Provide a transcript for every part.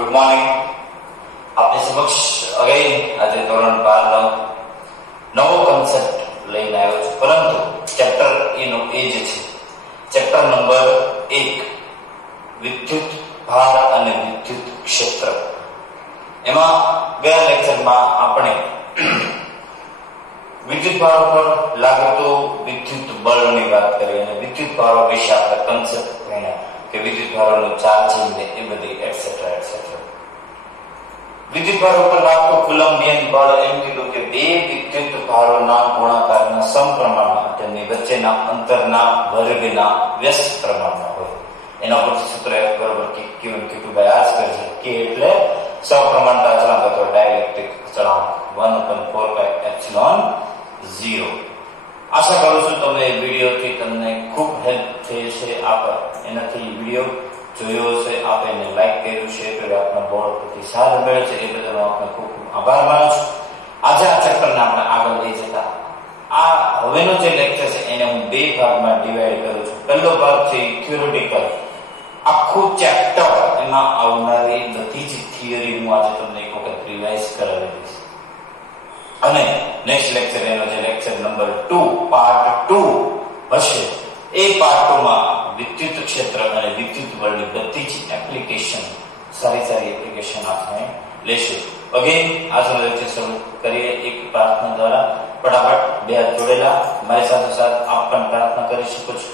Good morning. આપની સમક્ષ again આજે ધોરણ 12 નો નવો કન્સેપ્ટ લઈને આવ્યો છું, પરંતુ ચેપ્ટર એનો એ જ છે. ચેપ્ટર નંબર 1 વિદ્યુત ભાર અને વિદ્યુત ક્ષેત્ર. એમાં ગયા લેક્ચરમાં આપણે વિદ્યુત ભાર પર લાગતું વિદ્યુત બળની વાત કરી અને વિદ્યુત ભારો વિશે આપણે કન્સેપ્ટ ભણ્યા કે વિદ્યુત ભારોનું ચાર્જિંગ ને એ બધી એટસેટ્રા એટસેટ્રા. વિદ્યુત ભારો પર લાગતું કુલમ્બિયન બળ એમ કીધું કે બે વિદ્યુત ભારોના ગુણાકારના સમપ્રમાણમાં તેમની વચ્ચેના અંતરના વર્ગના વ્યસ્ત પ્રમાણમાં હોય. એના પરથી સૂત્ર F બરાબર Q/R² છે. K એટલે સપ્રમાણતા અચળાંક અથવા ડાઇલેક્ટ્રિક અચળાંક 1/4πε0. આશા કરું છું તમે વિડીયોથી તમને ખૂબ હેલ્પ થઈ હશે. એનાથી વિડીયો જોયો છે, આપ એને લાઈક કર્યું, શેર કર્યું, આપનો બળ પ્રતિસાદ મળ્યો છે, એ બદલ હું આપનો ખૂબ ખૂબ આભાર માનું છું. આજે આ ચેપ્ટરને આપણે આગળ લઈ જતા આ હવેનો જે લેક્ચર છે એને હું બે ભાગમાં ડિવાઈડ કરું છું. પહેલો ભાગ છે થિયોરિટિકલ, આખું ચેપ્ટર એમાં આવનારી બધી જ થિયરી હું આજે તમને એક વખત રિવાઇઝ કરાવી દઈશ. અને નેક્સ્ટ લેક્ચર એનો જે લેક્ચર નંબર 2 પાર્ટ 2 હશે, એ પાર્ટ 2 માં વિદ્યુત ક્ષેત્ર અને વિદ્યુત બળની બધી જ એપ્લિકેશન, સારી એપ્લિકેશન આપણે લેશું. અગેન આજનો લેક્ચર શરૂ કરીએ એક પ્રાર્થના દ્વારા. ફટાફટ બે હાથ જોડેલા મારી સાથે સાથ આપ પણ પ્રાર્થના કરી શકો છો.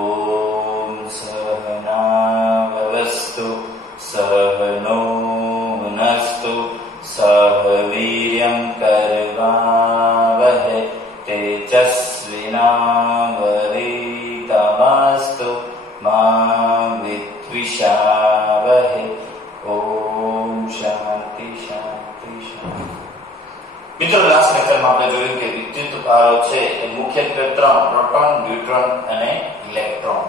ઓમ સહનાવવસ્તુ સહનો ભુનસ્તુ સહ વીર્યં કરવાવહૈ તેજસ્વિનાવધીતમસ્તુ મા વિદ્વિષાવહૈ. ઓમ શાંતિ શાંતિ શાંતિ. મિત્રો, લાસ્ટ લેક્ચરમાં આપણે જોયું કે વિદ્યુત ભારો છે એ મુખ્યત્વે 3: પ્રોટોન, ન્યુટ્રોન અને ઇલેક્ટ્રોન.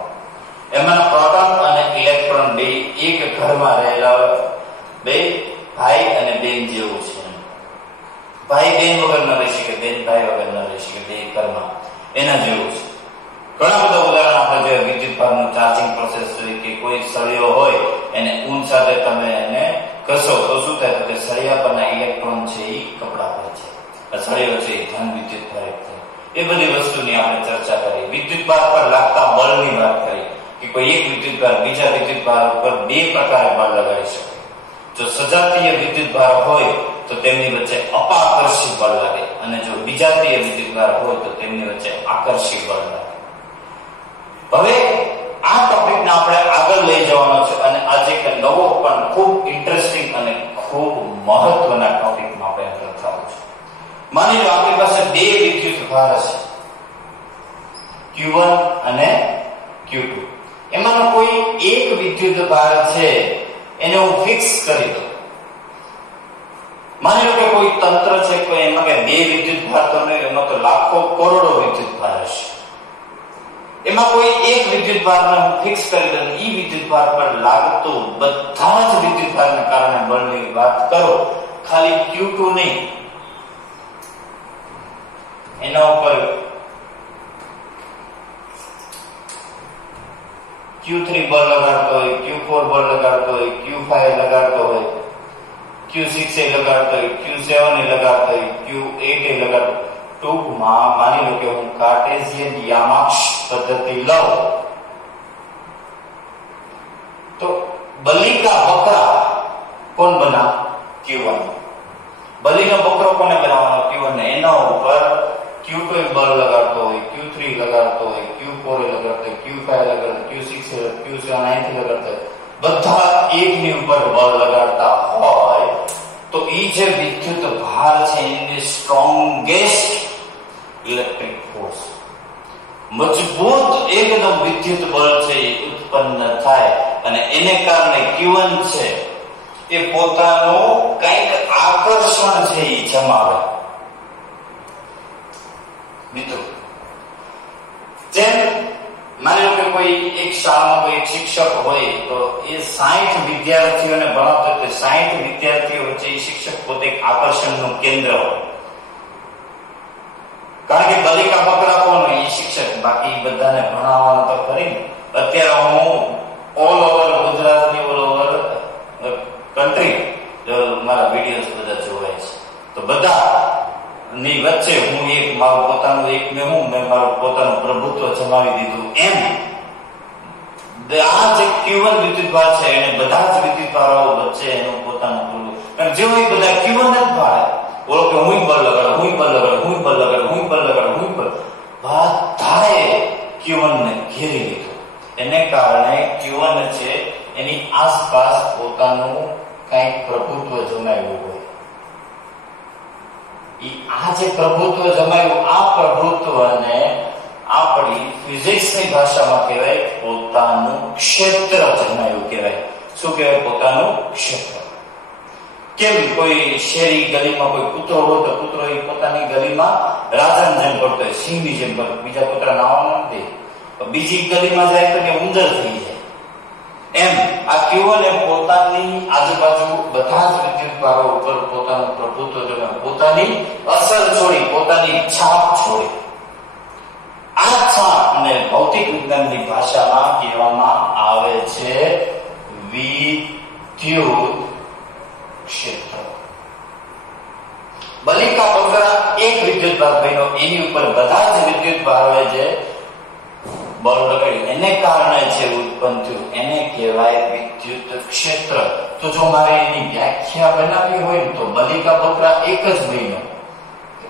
એમાં પ્રોટોન અને ઇલેક્ટ્રોન બે એક ઘરમાં રહેલા બે ભાઈ અને બેન જેવું છે. ભાઈ બેન વગર ન રહી શકે, બેન ભાઈ વગર ન રહી શકે, બે ઘરમાં એના જેવું છે. ઘણા બધા ઉદાહરણ આપણે જોયા વિદ્યુત ભારનું ચાર્જિંગ પ્રોસેસ જોઈ કે કોઈ સળિયો હોય એને ઊન સાથે તમે એને ઘસો તો શું થાય કે સળિયા પરના ઇલેક્ટ્રોન છે એ કપડા પડે છે, સળિયો છે એ ધન વિદ્યુત ભારે થાય. એ બધી વસ્તુની આપણે ચર્ચા કરી. વિદ્યુત ભાર પર લાગતા બળની વાત કરી કે કોઈ એક વિદ્યુત ભાર બીજા વિદ્યુત ભાર ઉપર બે પ્રકારે બળ લગાડી શકે. જો સજાતીય વિદ્યુત ભાર હોય તો તેમની વચ્ચે અપાકર્ષી બળ લાગે, અને જો વિજાતીય વિદ્યુત ભાર હોય તો તેમની વચ્ચે આકર્ષી બળ લાગે. હવે આ ટોપિકને આપણે આગળ લઈ જવાનો છે અને આજે એક નવો પણ ખૂબ ઇન્ટરેસ્ટિંગ અને ખૂબ મહત્વના ટોપિકમાં આપણે એન્ટર થવું છે. માની લો આપણી પાસે બે વિદ્યુત ભાર છે, Q1 અને Q2. એમાંનો કોઈ એક વિદ્યુત ભાર છે એને હું ફિક્સ કરી દઉં. માની લો કે કોઈ તંત્ર છે, કોઈ એમાં કે બે વિદ્યુત ભાર તો નહીં, એમાં તો લાખો કરોડો વિદ્યુત ભાર હશે. એમાં કોઈ એક વિદ્યુત ભારને હું ફિક્સ કરી દઉં. એ વિદ્યુત ભાર પર લાગતું બધા જ વિદ્યુત ભારને કારણે બળની વાત કરો, ખાલી Q2 નહીં, એના ઉપર Q3 બળ લગાડતો હોય, Q4 બળ લગાડતો હોય, Q5 લગાડતો હોય, Q6 લગાડતો હોય, Q7 લગાડતો હોય, Q8 લગાડતો. ટૂંકમાં માની લો કે હું કાર્ટેશિયન યામાક્ષ પદ્ધતિ લઉં તો બલિકા બકરા કોણ બના? Q1. બલીનો બકરો કોને બનાવવાનો? Q1 ને. એના ઉપર Q2 બળ લગાડતો હોય, Q3 લગાડતો હોય, Q4 લગાડતો હોય, Q5 લગાડતો, Q6 Q7 અહીંથી લગાડતો હોય, બધા એકની ઉપર બળ લગાડતા હોય તો એ જે વિદ્યુત ભાર છે એની સ્ટ્રોંગેસ્ટ ઇલેક્ટ્રિક ફોર્સ, મજબૂત એકદમ વિદ્યુત બળ છે એ ઉત્પન્ન થાય અને એને કારણે Q1 છે એ પોતાનું કંઈક આકર્ષણ છે એ જમાવે. મિત્રો, જેમ માની લો કે કોઈ એક શાળામાં કોઈ એક શિક્ષક હોય તો એ 60 વિદ્યાર્થીઓને ભણાવતો હોય, 60 વિદ્યાર્થીઓ વચ્ચે એ શિક્ષક પોતે એક આકર્ષણનું કેન્દ્ર હોય. કારણ કે બલિકા બકરા કોણ હોય? એ શિક્ષક. બાકી બધાને ભણાવવાનું તો ખરી. અત્યારે હું ઓલ ઓવર ગુજરાતની, ઓલ ઓવર વચ્ચે હું એક મારું પોતાનું એક મેં મારું પોતાનું પ્રભુત્વ જમાવી દીધું એમ આ જે Q1 વિદ્યુતભાર છે એને બધા જ વિદ્યુતભારો વચ્ચે એનું પોતાનું પ્રભુત્વ, કારણ જેવો એ બધા Q1 જ ભારે બોલો કે હું બળ લગાડું, હું બળ લગાડું, હું બળ લગાડું, હું બળ લગાડું, હું બળ, બધાએ Q1 ને ઘેરી લીધું. એને કારણે Q1 છે એની આસપાસ પોતાનું કંઈક પ્રભુત્વ જમાવ્યું હોય. આ જે પ્રભુત્વ જમાવ્યું, આ પ્રભુત્વને આપણી ફિઝિક્સની ભાષામાં કહેવાય પોતાનું ક્ષેત્ર જમાવ્યું કહેવાય. શું કહેવાય? પોતાનું ક્ષેત્ર. કેમ કોઈ શેરી ગલીમાં કોઈ કૂતરો હોય તો કૂતરો એ પોતાની ગલીમાં રાજાની જેમ કરતો હોય, સિંહની જેમ કરતો, બીજા કૂતરા નાવા નથી. બીજી ગલીમાં જાય તો કે ઉંદર થઈ જાય. એમ આ Q1 એ પોતાની આજુબાજુ બધા જ વિદ્યુતભારો ઉપર પોતાનું પ્રભુત્વ જમાવ્યું, પોતાની અસર છોડી, પોતાની છાપ છોડી. આ છાપ અને ભૌતિક વિજ્ઞાનની ભાષામાં કહેવામાં આવે છે વિદ્યુત ક્ષેત્ર. બલિકા બગડા એક વિદ્યુતભાર બન્યો, એની ઉપર બધા જ વિદ્યુતભારોએ જે બળ લગાડ્યું એને કારણે જે ઉત્પન્ન થયું એને કહેવાય વિદ્યુત ક્ષેત્ર. તો જો મારે એની વ્યાખ્યા બનાવવી હોય તો બલિકા બકરા એક જ બન્યો,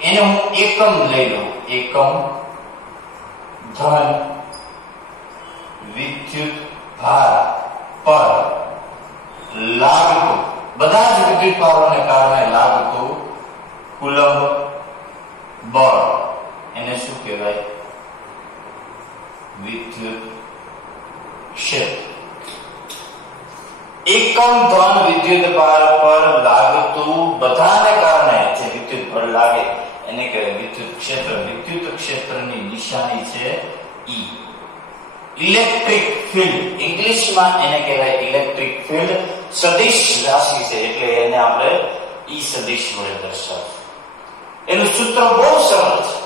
એને હું એકમ લઈ લઉં. એકમ ધન વિદ્યુત ભાર પર લાગતું, બધા જ વિદ્યુત ભારોને કારણે લાગતું કુલંબ બળ, એને શું કહેવાય? વિદ્યુત ક્ષેત્ર. એકમ ધન વિદ્યુત ભાર પર લાગતું બધાને કારણે જે વિદ્યુત બળ લાગે એને કહેવાય વિદ્યુત ક્ષેત્ર. વિદ્યુત ક્ષેત્રની નિશાની છે E. ઇલેક્ટ્રિક ફિલ્ડ, ઇંગ્લિશમાં એને કહેવાય ઇલેક્ટ્રિક ફિલ્ડ. સદિશ રાશિ છે એટલે એને આપણે E સદિશ વડે દર્શાવશું. એનું સૂત્ર બહુ સરળ છે.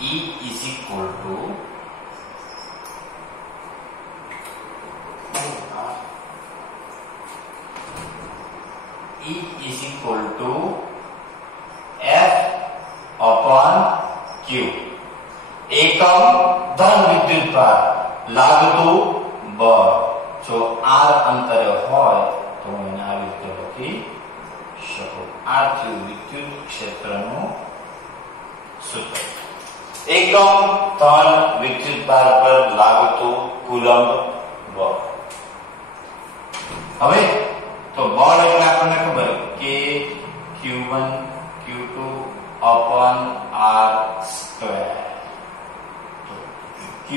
E is equal to F upon Q. એકમ ધન વિદ્યુત ભાર લાગતું બળ. જો R અંતરે હોય તો હું એને આવી રીતે લખી શકું. આ થયું વિદ્યુત ક્ષેત્રનું સૂત્ર. એકમ ધન વિદ્યુત ભાર પર લાગતું કુલંબ બળ. હવે તો બળ એટલે આપણને ખબર કે Q1 Q2 upon R square. Q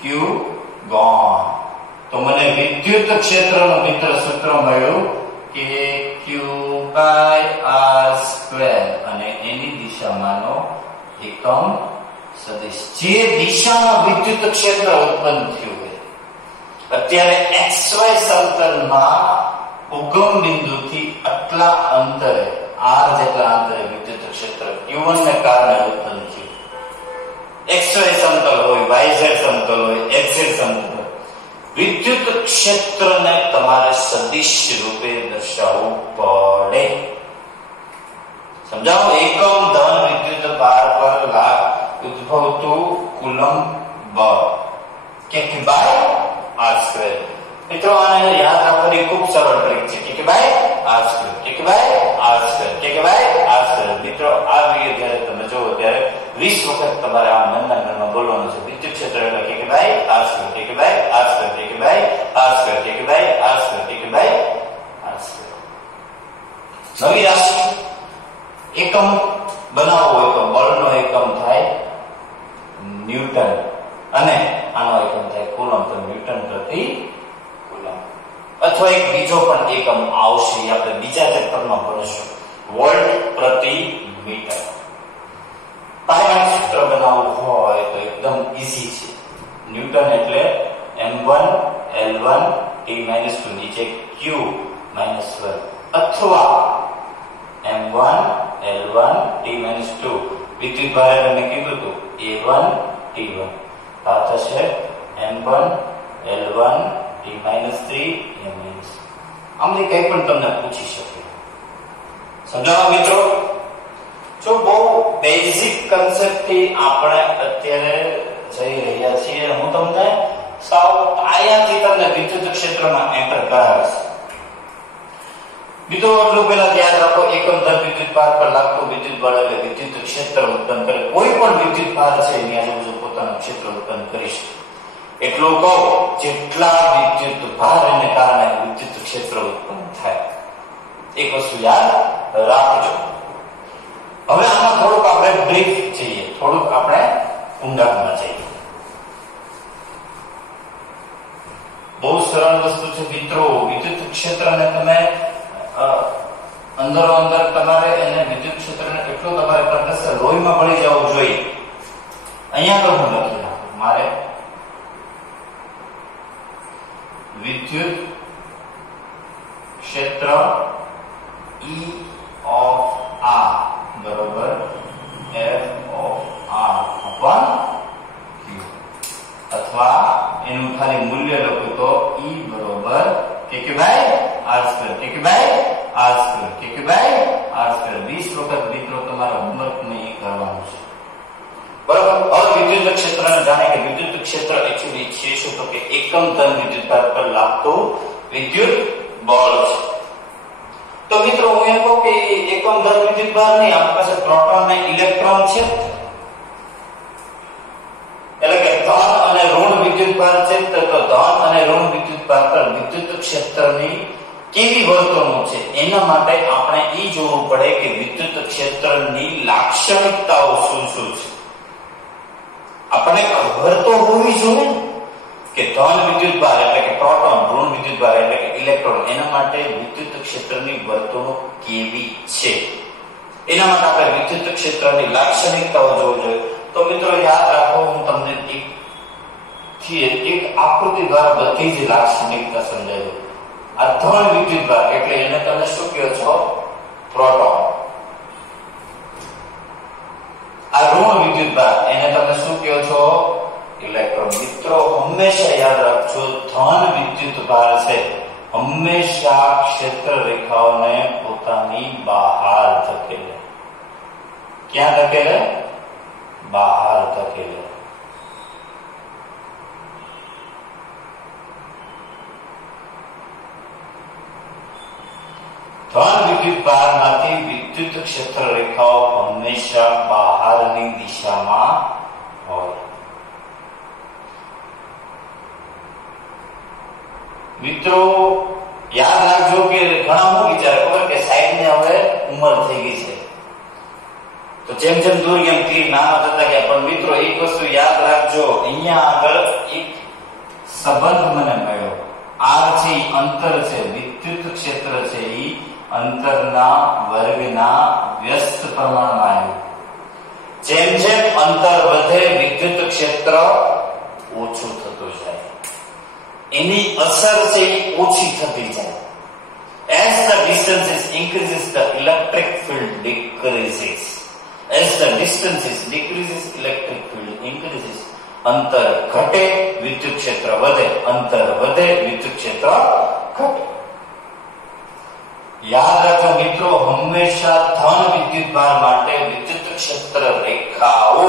Q gone. તો મને વિદ્યુત ક્ષેત્રનું મિત્ર સૂત્ર મળ્યું કે Q by R square અને એની દિશામાંનો એકમ સદિશ. જે દિશામાં વિદ્યુત ક્ષેત્ર ઉત્પન્ન થયું હોય, અત્યારે XY સમતલમાં ઉગમ બિંદુથી આટલા અંતરે R જેટલા અંતરે વિદ્યુત ક્ષેત્ર Q1 ને કારણે ઉત્પન્ન થયું. XY સમતલ હોય, YZ સમતલ હોય, XZ સમતલ, વિદ્યુત ક્ષેત્રને તમારે સદિશ રૂપે દર્શાવવું પડે. સમજાવો? એકમ ધન વિદ્યુત ભાર પર ઉદ્ભવતું કુલંબ બળ કે બાય R સ્ક્વેર. મિત્રો આને યાદ રાખવાની ખૂબ સરળ ટ્રીક છે કે બાય R સ્ક્વેર, કે બાય R સ્ક્વેર, કે બાય R સ્ક્વેર. મિત્રો આ વિડિયો જ્યારે તમે જોવો ત્યારે 20 વખત તમારે આ મનના ઘરમાં બોલવાનું છે. વિદ્યુત ક્ષેત્ર એટલે કે બાય R સ્ક્વેર, કે બાય R સ્ક્વેર, કે બાય R સ્ક્વેર, કે બાય R સ્ક્વેર, કે બાય R સ્ક્વેર. નવી રાશિ એકમ બનાવવો હોય તો બળનો એકમ થાય ન્યૂટન અને આનો એકમ થાય કુલંબ. તો ન્યૂટન પ્રતિ કુલંબ. અથવા એક બીજો પણ એકમ આવશે, આપણે બીજા ચેપ્ટરમાં ભણીશું, વોલ્ટ પ્રતિ મીટર. પાયમાન સૂત્ર બનાવવું હોય તો એકદમ ઈઝી છે. ન્યૂટન એટલે m1 l1 t-2 નીચે q -1 અથવા m1 l1 t-2 વિદ્યુત ભારે તમે કીધું હતું a1 t1 આ થશે m1 l1 t-3 આમની કઈ પણ તમને પૂછી શકે. સમજાવો મિત્રો? જો બહુ બેઝિક કન્સેપ્ટ થી આપણે અત્યારે જઈ રહ્યા છીએ. હું તમને સાવ પાયાથી તમને વિદ્યુત ક્ષેત્રમાં એન્ટર કરાવીશ. મિત્રો એટલું પહેલા યાદ રાખો, એકમ ધન વિદ્યુત ભાર પર લાગતું વિદ્યુત બળ એટલે વિદ્યુત ક્ષેત્ર ઉત્પન્ન કરે. કોઈ પણ વિદ્યુત ભાર છે એની આજુબાજુ પોતાનું ક્ષેત્ર ઉત્પન્ન કરી શકે. એટલું કહો, જેટલા વિદ્યુત ભારને કારણે વિદ્યુત ક્ષેત્ર ઉત્પન્ન થાય. એક વસ્તુ યાદ રાખજો. હવે આમાં થોડુંક આપણે બ્રીફ જઈએ, થોડુંક આપણે ઊંડાણમાં જઈએ. બહુ સરળ વસ્તુ છે મિત્રો. વિદ્યુત ક્ષેત્રને તમે અંદરો અંદર તમારે એને વિદ્યુત ક્ષેત્રને એટલું તમારે કરતા લોહીમાં ભળી જવું જોઈએ. અહીંયા તો હું લખી નાખું, મારે વિદ્યુત ક્ષેત્ર E of R બરોબર F of R upon Q, અથવા એનું ખાલી મૂલ્ય લખું તો E બરોબર k by R2 k by R2 k by R2. 20 વખત મિત્રો તમારા હોમવર્ક ને એ કરવાનું છે બરોબર. હવે વિદ્યુત ક્ષેત્રને જાણે કે વિદ્યુત ક્ષેત્ર એક્ચ્યુઅલી છે શું, તો કે એકમ ધન વિદ્યુત ભાર પર લાગતું વિદ્યુત બળ છે. તો મિત્રો હું એમ કહું કે એકમ ધન વિદ્યુત ભાર નહીં, આપણી પાસે પ્રોટોન અને ઇલેક્ટ્રોન છે, એટલે કે ધન અને ઋણ વિદ્યુત ભાર છે. તો ધન અને ઋણ વિદ્યુત ભાર પર વિદ્યુત ક્ષેત્રની કેવી વર્તણૂક છે એના માટે આપણે એ જોવું પડે કે વિદ્યુત ક્ષેત્રની લાક્ષણિકતાઓ શું શું છે. આપણે ખબર તો હોવી જોઈએ કે ધન વિદ્યુત ભાર એટલે કે પ્રોટોન, ઋણ વિદ્યુત ભાર એટલે કે ઇલેક્ટ્રોન, એના માટે વિદ્યુત ક્ષેત્રની વર્તણૂક કેવી છે. એના માટે આપણે વિદ્યુત ક્ષેત્રની લાક્ષણિકતાઓ જોવી જોઈએ. તો મિત્રો યાદ રાખો, હું તમને એક આકૃતિ દ્વારા બધી જ લાક્ષણિકતા સમજાવી. આ ધન વિદ્યુત ભાર એટલે એને તમે શું કહો છો? પ્રોટોન. આ ઋણ વિદ્યુત ભાર એને તમે શું કહો છો? ઇલેક્ટ્રોન. મિત્રો હંમેશા યાદ રાખજો, ધન વિદ્યુત ભાર છે હંમેશા ક્ષેત્ર રેખાઓને પોતાની બહાર ધકેલે. ક્યાં ધકેલે? બહાર ધકેલે. ધન વિદ્યુત ભારમાંથી વિદ્યુત ક્ષેત્ર રેખાઓ હંમેશા બહારની દિશામાં હોય. મિત્રો યાદ રાખજો કે ઘણા શું વિચારે ખબર કે સાહેબ ને હવે ઉંમર થઈ ગઈ છે, તો જેમ જેમ દૂર એમ તીર નાના થતા ગયા. પણ મિત્રો એક વસ્તુ યાદ રાખજો, અહીંયા આગળ એક સંબંધ મને મળ્યો. R છે અંતર છે, વિદ્યુત ક્ષેત્ર છે એ અંતરના વર્ગના વ્યસ્ત પ્રમાણમાં આવ્યું. જેમ જેમ અંતર વધે વિદ્યુત ક્ષેત્ર ઓછું થતું જાય, એની અસર છે એ ઓછી થતી જાય. As the distance increases, the electric field decreases. As the distance decreases, electric field increases. અંતર ઘટે વિદ્યુત ક્ષેત્ર વધે, અંતર વધે વિદ્યુત ક્ષેત્ર ઘટે. યાદ રાખો મિત્રો, હંમેશા ધન વિદ્યુત ભાર માટે વિદ્યુત ક્ષેત્ર રેખાઓ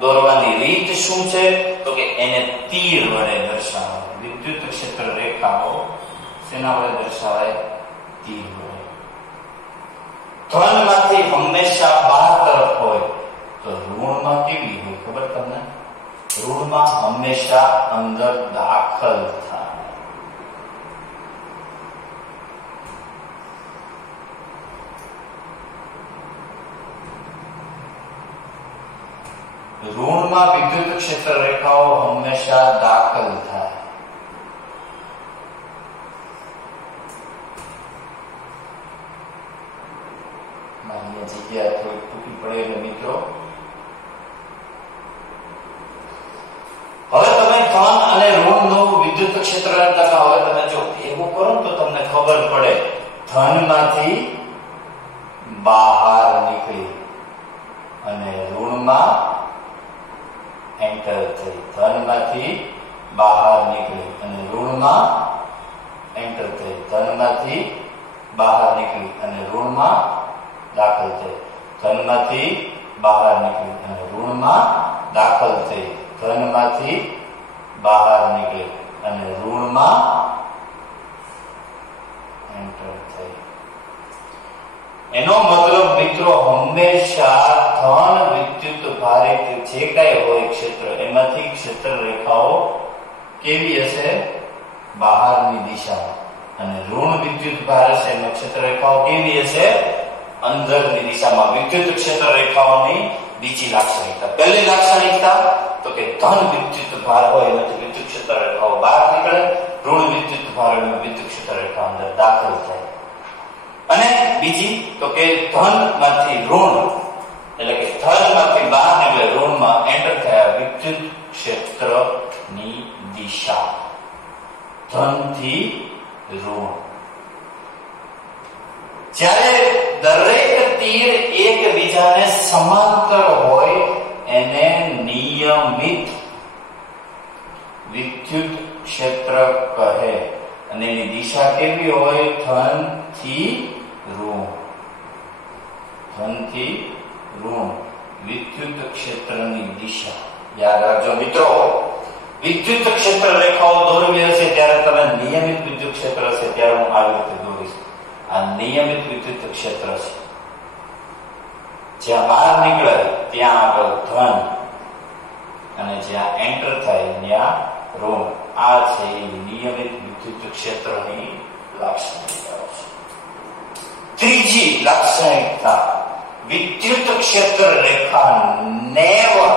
દોરવાની રીત શું છે? તો કે એને તીર વડે દર્શાવાય. વિદ્યુત ક્ષેત્ર રેખાઓ શેના વડે દર્શાવાય? તીર વડે. ધનમાંથી હંમેશા બહાર તરફ હોય, તો ઋણમાં કેવી હોય ખબર તમને? ઋણમાં હંમેશા અંદર દાખલ થાય. ઋણમાં વિદ્યુત ક્ષેત્ર રેખાઓ હંમેશા દાખલ થાય. માન્ય જગ્યા થોડી ટૂંકી પડે એટલે મિત્રો હવે તમે ધન અને ઋણનું વિદ્યુત ક્ષેત્ર હવે તમે જો ભેગું કરો તો તમને ખબર પડે. ધનમાંથી બહાર નીકળી અને ઋણમાં એન્ટર થઈ. ધનમાંથી બહાર નીકળી અને ઋણમાં એન્ટર થઈ. ધનમાંથી બહાર નીકળી અને ઋણમાં દાખલ થઈ. ધનમાંથી બહાર નીકળી અને ઋણમાં દાખલ થઈ, ધનમાંથી બહાર નીકળી અને ઋણમાં એન્ટર થઈ. એનો મતલબ મિત્રો હંમેશા ધન વિદ્યુત ભારિત જે કઈ હોય ક્ષેત્ર એમાંથી ક્ષેત્ર રેખાઓ કેવી હશે? બહારની દિશામાં. અને ઋણ વિદ્યુત ભાર હશે એમાં ક્ષેત્ર રેખાઓ કેવી હશે? અંદરની દિશામાં. વિદ્યુત ક્ષેત્ર રેખાઓની બીજી લાક્ષણિકતા. પહેલી લાક્ષણિકતા તો કે ધન વિદ્યુત ભાર હોય એમાંથી વિદ્યુત ક્ષેત્ર રેખાઓ બહાર નીકળે, ઋણ વિદ્યુત ભાર હોય વિદ્યુત ક્ષેત્ર રેખા અંદર દાખલ થાય. અને બીજી તો કે ધનમાંથી ઋણ એટલે કે ધનમાંથી બહાર નીકળે ઋણમાં એન્ટર થયા વિદ્યુત ક્ષેત્રની દિશા ધનથી ઋણ. જ્યારે દરેક તીર એકબીજાને સમાંતર હોય એને નિયમિત વિદ્યુત ક્ષેત્ર કહે અને એની દિશા કેવી હોય? ધનથી ઋણ. ધનથી ઋણ વિદ્યુત ક્ષેત્રની દિશા. યાદ રાખજો મિત્રો, વિદ્યુત ક્ષેત્ર રેખાઓ દોરવી હશે ત્યારે તમે નિયમિત વિદ્યુત ક્ષેત્ર હશે ત્યારે હું આવી રીતે દોરીશ. આ નિયમિત વિદ્યુત ક્ષેત્ર છે. જ્યાં બહાર નીકળે ત્યાં આગળ ધન અને જ્યાં એન્ટર થાય ત્યાં ઋણ. આ છે નિયમિત વિદ્યુત ક્ષેત્રની લાક્ષણિકતાઓ છે. ત્રીજી લાક્ષણિકતા, વિદ્યુત ક્ષેત્ર રેખા never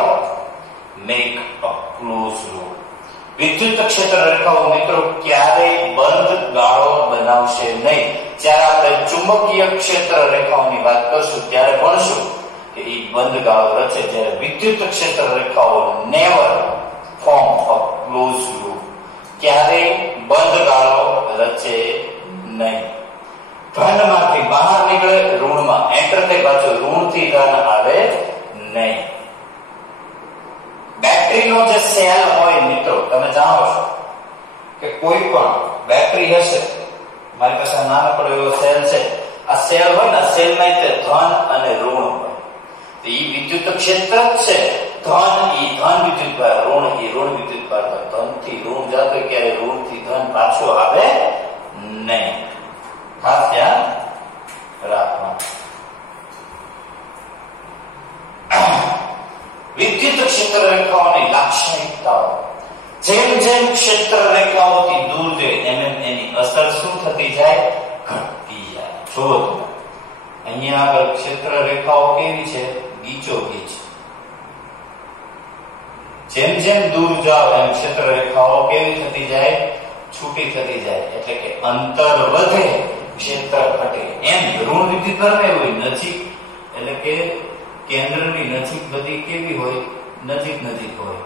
make a close loop. વિદ્યુત ક્ષેત્ર રેખાઓ મિત્રો ક્યારેય બંધ ગાળો બનાવશે નહીં. જ્યારે આપણે ચુંબકીય ક્ષેત્ર રેખાઓની વાત કરશું ત્યારે ભણશું કે એ બંધ ગાળો રચે. જ્યારે વિદ્યુત ક્ષેત્ર રેખાઓ never form a close loop, ક્યારેય બંધ ગાળો રચે નહીં. ધનમાંથી બહાર નીકળે ઋણમાં એન્ટર થઈ, પાછું ઋણથી ધન આવે નહીં. બેટરીનો જે સેલ હોય મિત્રો તમે જાણો છો કે કોઈ પણ બેટરી હશે, મારી પાસે નાનકડો એવો સેલ છે. આ સેલ હોય ને, સેલમાં તે ધન અને ઋણ હોય. તો એ વિદ્યુત ક્ષેત્ર જ છે. ધન એ ધન વિદ્યુત ભાર, ઋણ એ ઋણ વિદ્યુત ભાર. ધનથી ઋણ જતો ક્યારે ઋણથી ધન પાછું આવે નહીં. ખાસ ધ્યાન રાખવાનું. વિદ્યુત ક્ષેત્ર રેખાઓની લાક્ષણિકતાઓ. જેમ જેમ ક્ષેત્ર રેખાઓથી દૂર જાય એમ એની અસર શું થતી જાય? ઘટતી જાય. જો અહીંયા આગળ ક્ષેત્ર રેખાઓ કેવી છે? ગીચોગીચ. જેમ જેમ દૂર જાઓ એમ ક્ષેત્ર રેખાઓ કેવી થતી જાય? છૂટી થતી જાય. એટલે કે અંતર વધે ક્ષેત્ર ઘટે. એમ ઋણ વિદ્યુત ભાર હોય નજીક એટલે કે કેન્દ્રની નજીક બધી કેવી હોય? નજીક નજીક હોય.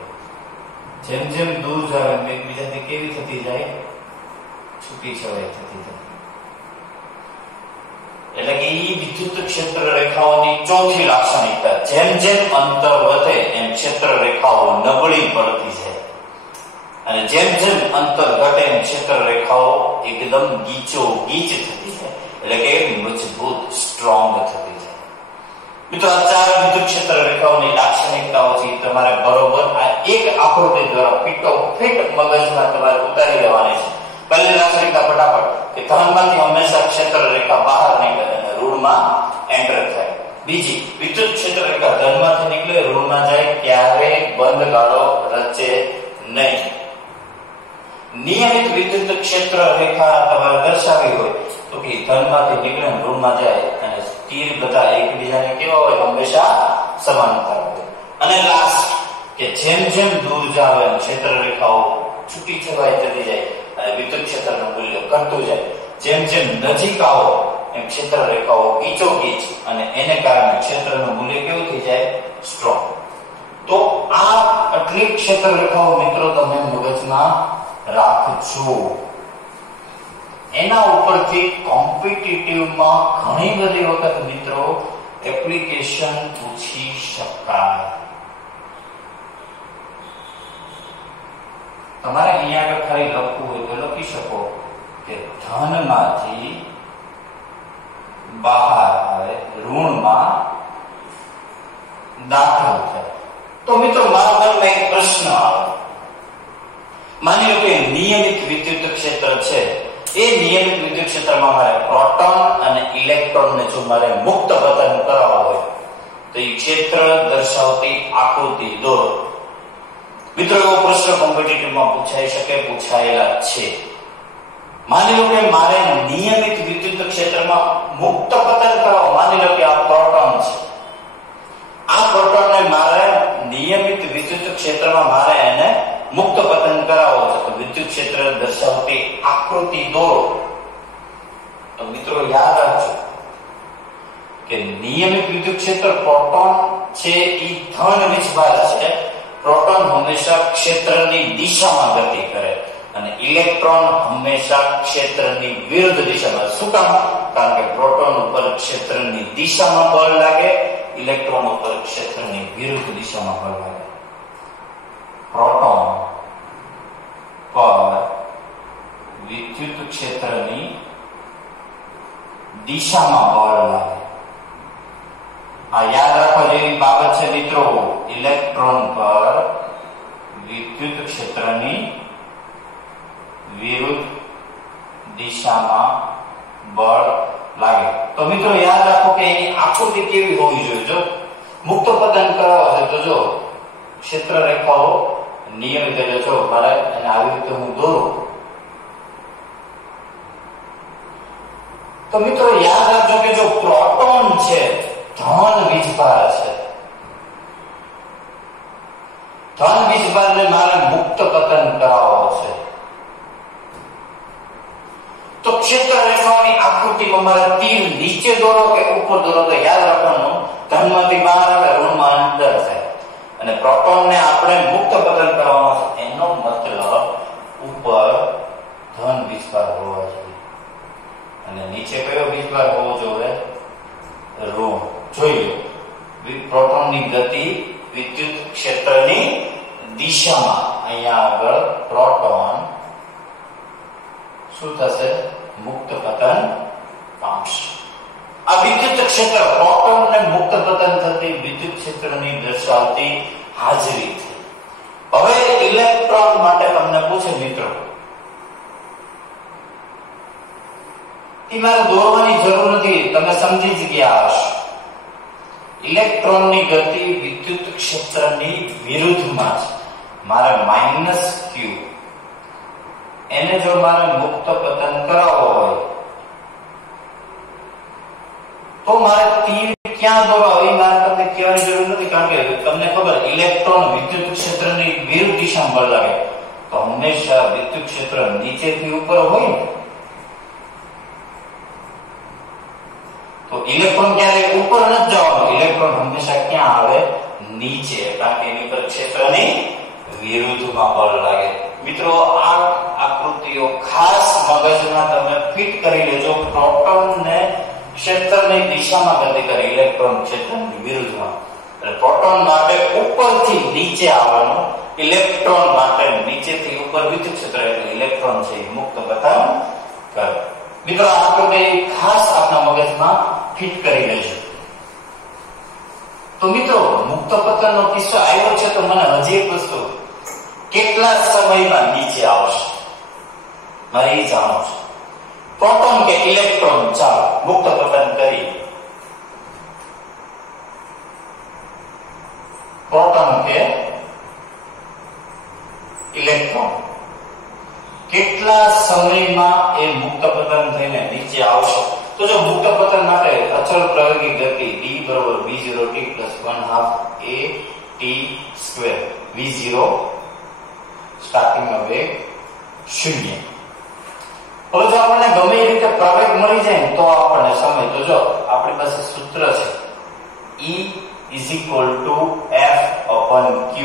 જેમ જેમ દૂર જાવ એમ એકબીજાથી કેવી થતી જાય? છૂટી છવાઈ થતી જાય. એટલે કે એ વિદ્યુત ક્ષેત્ર રેખાઓની ચોથી લાક્ષણિકતા. જેમ જેમ અંતર વધે એમ ક્ષેત્ર રેખાઓ નબળી પડતી જાય અને જેમ જેમ અંતર ઘટે એમ ક્ષેત્ર રેખાઓ એકદમ ગીચોગીચ થતી જાય. એટલે કે મજબૂત સ્ટ્રોંગ થતી જાય. મિત્રો આ ચાર વિદ્યુત ક્ષેત્ર રેખાઓની લાક્ષણિકતાઓ છે તમારે બરોબર આ એક આકૃતિ દ્વારા ફીટો ફીટ મગજમાં તમારે ઉતારી લેવાની છે. પહેલી લાક્ષણિકતા ફટાફટ કે ધનમાંથી હંમેશા ક્ષેત્ર રેખા બહાર નીકળે અને ઋણમાં એન્ટર થાય. બીજી, વિદ્યુત ક્ષેત્ર રેખા ધનમાંથી નીકળે ઋણમાં જાય ક્યારે બંધ ગાળો રચે નહીં. નિયમિત વિદ્યુત ક્ષેત્ર રેખા તમારે દર્શાવી હોય તો કે ધનમાંથી નીકળે ઋણમાં જાય અને તીર બધા એકબીજાને કેવા હોય? હંમેશા સમાંતર હોય. અને લાસ્ટ કે જેમ જેમ દૂર જાવ એમ ક્ષેત્ર રેખાઓ છૂટી છવાઈ થતી જાય અને વિદ્યુત ક્ષેત્રનું મૂલ્ય ઘટતું જાય. જેમ જેમ નજીક આવો એમ ક્ષેત્ર રેખાઓ ગીચોગીચ અને એને કારણે ક્ષેત્રનું મૂલ્ય કેવું થઈ જાય? સ્ટ્રોંગ. તો આ આટલી ક્ષેત્ર રેખાઓ મિત્રો તમે મગજમાં રાખજો. એના ઉપરથી કોમ્પિટિટિવમાં ઘણી બધી વખત મિત્રો એપ્લિકેશન પૂછી શકાય. તમારે અહીંયા આગળ ખાલી લખવું હોય તો લખી શકો કે ધનમાંથી બહાર આવે ઋણમાં દાખલ થાય. તો મિત્રો મારા મનમાં એક પ્રશ્ન આવે. માની લો કે નિયમિત વિદ્યુત ક્ષેત્ર છે, એ નિયમિત વિદ્યુત ક્ષેત્રમાં મારે પ્રોટોન અને ઇલેક્ટ્રોનને જો મારે મુક્ત પતન કરાવવા હોય તો એ ક્ષેત્ર દર્શાવતી આકૃતિ દોરો. મિત્રો એવો પ્રશ્ન કોમ્પિટિટિવમાં પૂછાઈ શકે, પૂછાયેલા છે. માની લો કે મારે નિયમિત વિદ્યુત ક્ષેત્રમાં મુક્ત પતન કરાવવા, માની લો કે આ પ્રોટોન છે, આ પ્રોટોનને મારે નિયમિત વિદ્યુત ક્ષેત્રમાં મારે એને મુક્ત પતન કરાવો છે, તો વિદ્યુત ક્ષેત્ર દર્શાવતી આકૃતિ દોરો. તો મિત્રો યાદ રાખજો કે નિયમિત વિદ્યુત ક્ષેત્ર પ્રોટોન છે એ ધન વીજભાર છે. પ્રોટોન હંમેશા ક્ષેત્રની દિશામાં ગતિ કરે અને ઇલેક્ટ્રોન હંમેશા ક્ષેત્રની વિરુદ્ધ દિશામાં. શું કામ? કારણ કે પ્રોટોન ઉપર ક્ષેત્રની દિશામાં બળ લાગે, ઇલેક્ટ્રોન ઉપર ક્ષેત્રની વિરુદ્ધ દિશામાં બળ લાગે. પ્રોટોન પર વિદ્યુત ક્ષેત્રની દિશામાં બળ લાગે. આ યાદ રાખવા જેવી બાબત છે મિત્રો. ઇલેક્ટ્રોન પર વિદ્યુત ક્ષેત્રની વિરુદ્ધ દિશામાં બળ લાગે. તો મિત્રો યાદ રાખો કે એની આકૃતિ કેવી હોવી જોઈએ. જો મુક્ત પતન કરાવવા છે તો જો ક્ષેત્ર રેખાઓ નિયમિત એટલે જો મારે એને આવી રીતે હું દોરું. તો મિત્રો યાદ રાખજો કે જો પ્રોટોન છે ધન વીજભાર છે, ધન વીજભારને મારે મુક્ત પતન કરાવવો છે, તો ક્ષેત્ર રેખાની આકૃતિમાં મારે તીર નીચે દોરો કે ઉપર દોરો તો યાદ રાખવાનું ધનમાંથી બહાર આવે, ઋણમાં અંદર થાય. અને પ્રોટોનને આપણે મુક્ત પતન કરવાનો છે, એનો મતલબ ઉપર ધન વીજભાર હોવો જોઈએ અને નીચે કયો વીજભાર હોવો જોઈએ? ઋણ. જોઈ લો, પ્રોટોનની ગતિ વિદ્યુત ક્ષેત્રની દિશામાં. અહીંયા આગળ પ્રોટોન શું થશે? મુક્ત પતન પામશે. આ વિદ્યુત ક્ષેત્ર પ્રોટોનને મુક્ત પતન થતી વિદ્યુત ક્ષેત્રની દર્શાવતી હાજરી છે. હવે ઇલેક્ટ્રોન માટે તમને પૂછે મિત્રો, એ મારે દોરવાની જરૂર નથી, તમે સમજી જ ગયા હશો. ઇલેક્ટ્રોનની ગતિ વિદ્યુત ક્ષેત્રની વિરુદ્ધમાં છે. મારે માઇનસ ક્યુ એને જો મારે મુક્ત પતન કરાવવો હોય તો મારે તીર ક્યાં દોરવા એ મારે તમને કહેવાની જરૂર નથી. કારણ કે તમને ખબર, ઇલેક્ટ્રોન વિદ્યુત ક્ષેત્રની વિરુદ્ધ દિશામાં બળ લાગે તો હંમેશા વિદ્યુત ક્ષેત્ર નીચેથી ઉપર હોય ને, તો ઇલેક્ટ્રોન ક્યારે ઉપર નથી જવાનો. ઇલેક્ટ્રોન હંમેશા ક્યાં આવે? નીચે. કારણ કે એની પર ક્ષેત્રની વિરુદ્ધમાં બળ લાગે. મિત્રો આ આકૃતિઓ ખાસ મગજમાં તમે ફિટ કરી લેજો. પ્રોટોનને ક્ષેત્રની દિશામાં ગતિ કરે, ઇલેક્ટ્રોન ક્ષેત્રની વિરુદ્ધમાં. એટલે પ્રોટોન માટે ઉપરથી નીચે આવવાનું, ઇલેક્ટ્રોન માટે નીચેથી ઉપર વિદ્યુત ક્ષેત્ર. એટલે ઇલેક્ટ્રોન છે એ મુક્ત પતન કરે. મિત્રો આ આકૃતિ ખાસ આપના મગજમાં ફિટ કરી લેજો. તો મિત્રો મુક્ત પતનનો કિસ્સો આવ્યો છે તો મને હજી એક વસ્તુ, કેટલા સમયમાં નીચે આવશે મારે એ જાણવું છે. પ્રોટોન કે ઇલેક્ટ્રોન, ચાલો મુક્ત પતન કરી. પ્રોટોન કે ઇલેક્ટ્રોન કેટલા સમયમાં એ મુક્ત પતન થઈને નીચે આવશે? તો જો મુક્ત પતન માટે અચળ પ્રવેગી ગતિ d બરાબર v0t + 1/2 a t². v0 સ્ટાર્ટિંગનો વેગ 0. હવે જો આપણને ગમે એ રીતે પ્રવેગ મળી જાય તો આપણને સમય, તો જો આપણી પાસે સૂત્ર છે E = F/q.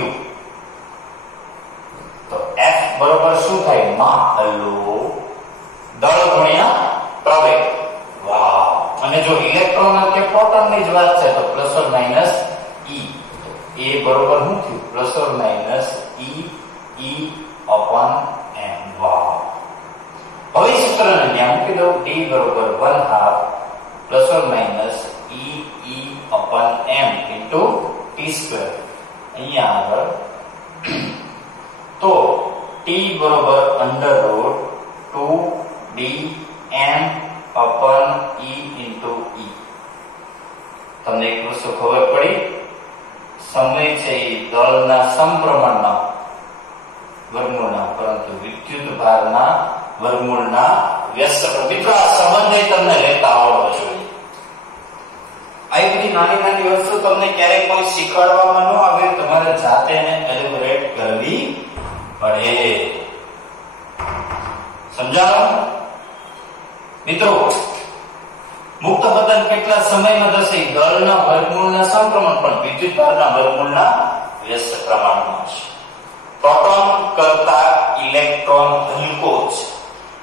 તો F બરોબર શું થાય? માહલો દળ ગુણ્યા પ્રવેગ. વાહ. અને જો ઇલેક્ટ્રોન કે પ્રોટોન ની જ વાત છે તો +or - e. એ બરોબર શું થયું? +or - e/m. વાહ. હવે સૂત્રને ત્યાં મૂકી દો. d બરોબર 1/2 +or - e/m × t². અહીંયા આગળ તો t બરોબર √2dm/e × e. તમને એક વસ્તુ ખબર પડી, સમય છે એ દળના સમપ્રમાણના વર્ગમૂળના, પરંતુ વિદ્યુત ભારના વર્ગમૂળના વ્યસ્ત. મિત્રો આ સંબંધ તમને લેતા આવડવો જોઈએ. આ બધી નાની નાની વસ્તુ તમને ક્યારેક કોઈ શીખવાડવામાં ન આવે, તમારે જાતે એને એલિબરેટ કરવી પડે. સમજાણું મિત્રો? મુક્ત બદન કેટલા સમયમાં થશે? દળના વર્ગમૂળના સમપ્રમાણ પણ વિદ્યુત ભારના વર્ગમૂળના વ્યસ્ત પ્રમાણમાં હશે. પ્રોટોન કરતા ઇલેક્ટ્રોન હલકો છે.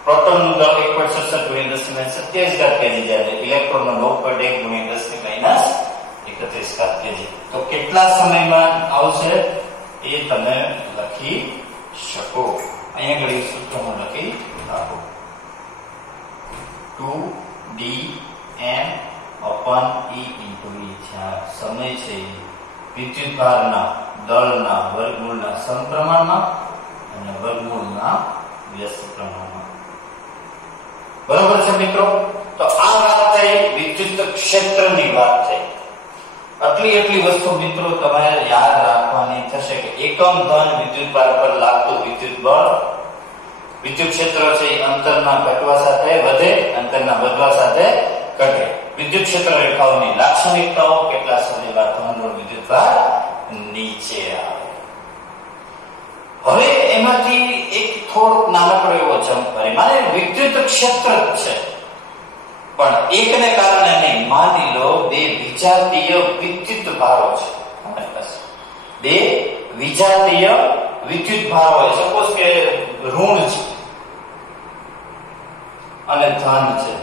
પ્રોટોનનું દળ 1.67 × 10⁻27 kg જ્યારે ઇલેક્ટ્રોનનો 9.1 × 10⁻31 kg. તો કેટલા સમયમાં આવશે એ તમે લખી શકો. અહીંયા ઘડી સૂત્ર હું લખી રાખો. 2dm/e × e. સમય છે વિદ્યુત ભારના દળના વર્ગમૂળના સમપ્રમાણમાં અને વર્ગમૂળના વ્યસ્ત પ્રમાણમાં. બરોબર છે મિત્રો? તો આ વાત થઈ વિદ્યુત ક્ષેત્રની વાત થઈ. એટલી વસ્તુ મિત્રો તમારે યાદ રાખવાની થશે કે એકમ ધન વિદ્યુત ભાર પર લાગતું વિદ્યુત બળ, વિદ્યુત ક્ષેત્ર છે એ અંતરના ઘટવા સાથે વધે, અંતરના વધવા સાથે ઘટે. વિદ્યુત ક્ષેત્ર રેખાઓની લાક્ષણિકતાઓ કેટલા સમય બાદ ધનનો વિદ્યુત ભાર નીચે આવે. હવે એમાંથી એક થોડોક નાનકડો એવો જમ્પ કરી, મારે વિદ્યુત ક્ષેત્ર છે પણ એકને કારણે નહીં. માની લો બે વિજાતીય વિદ્યુત ભારો છે અમારી પાસે. બે વિજાતીય વિદ્યુત ભારો હોય. સપોઝ કે ઋણ છે અને ધન છે.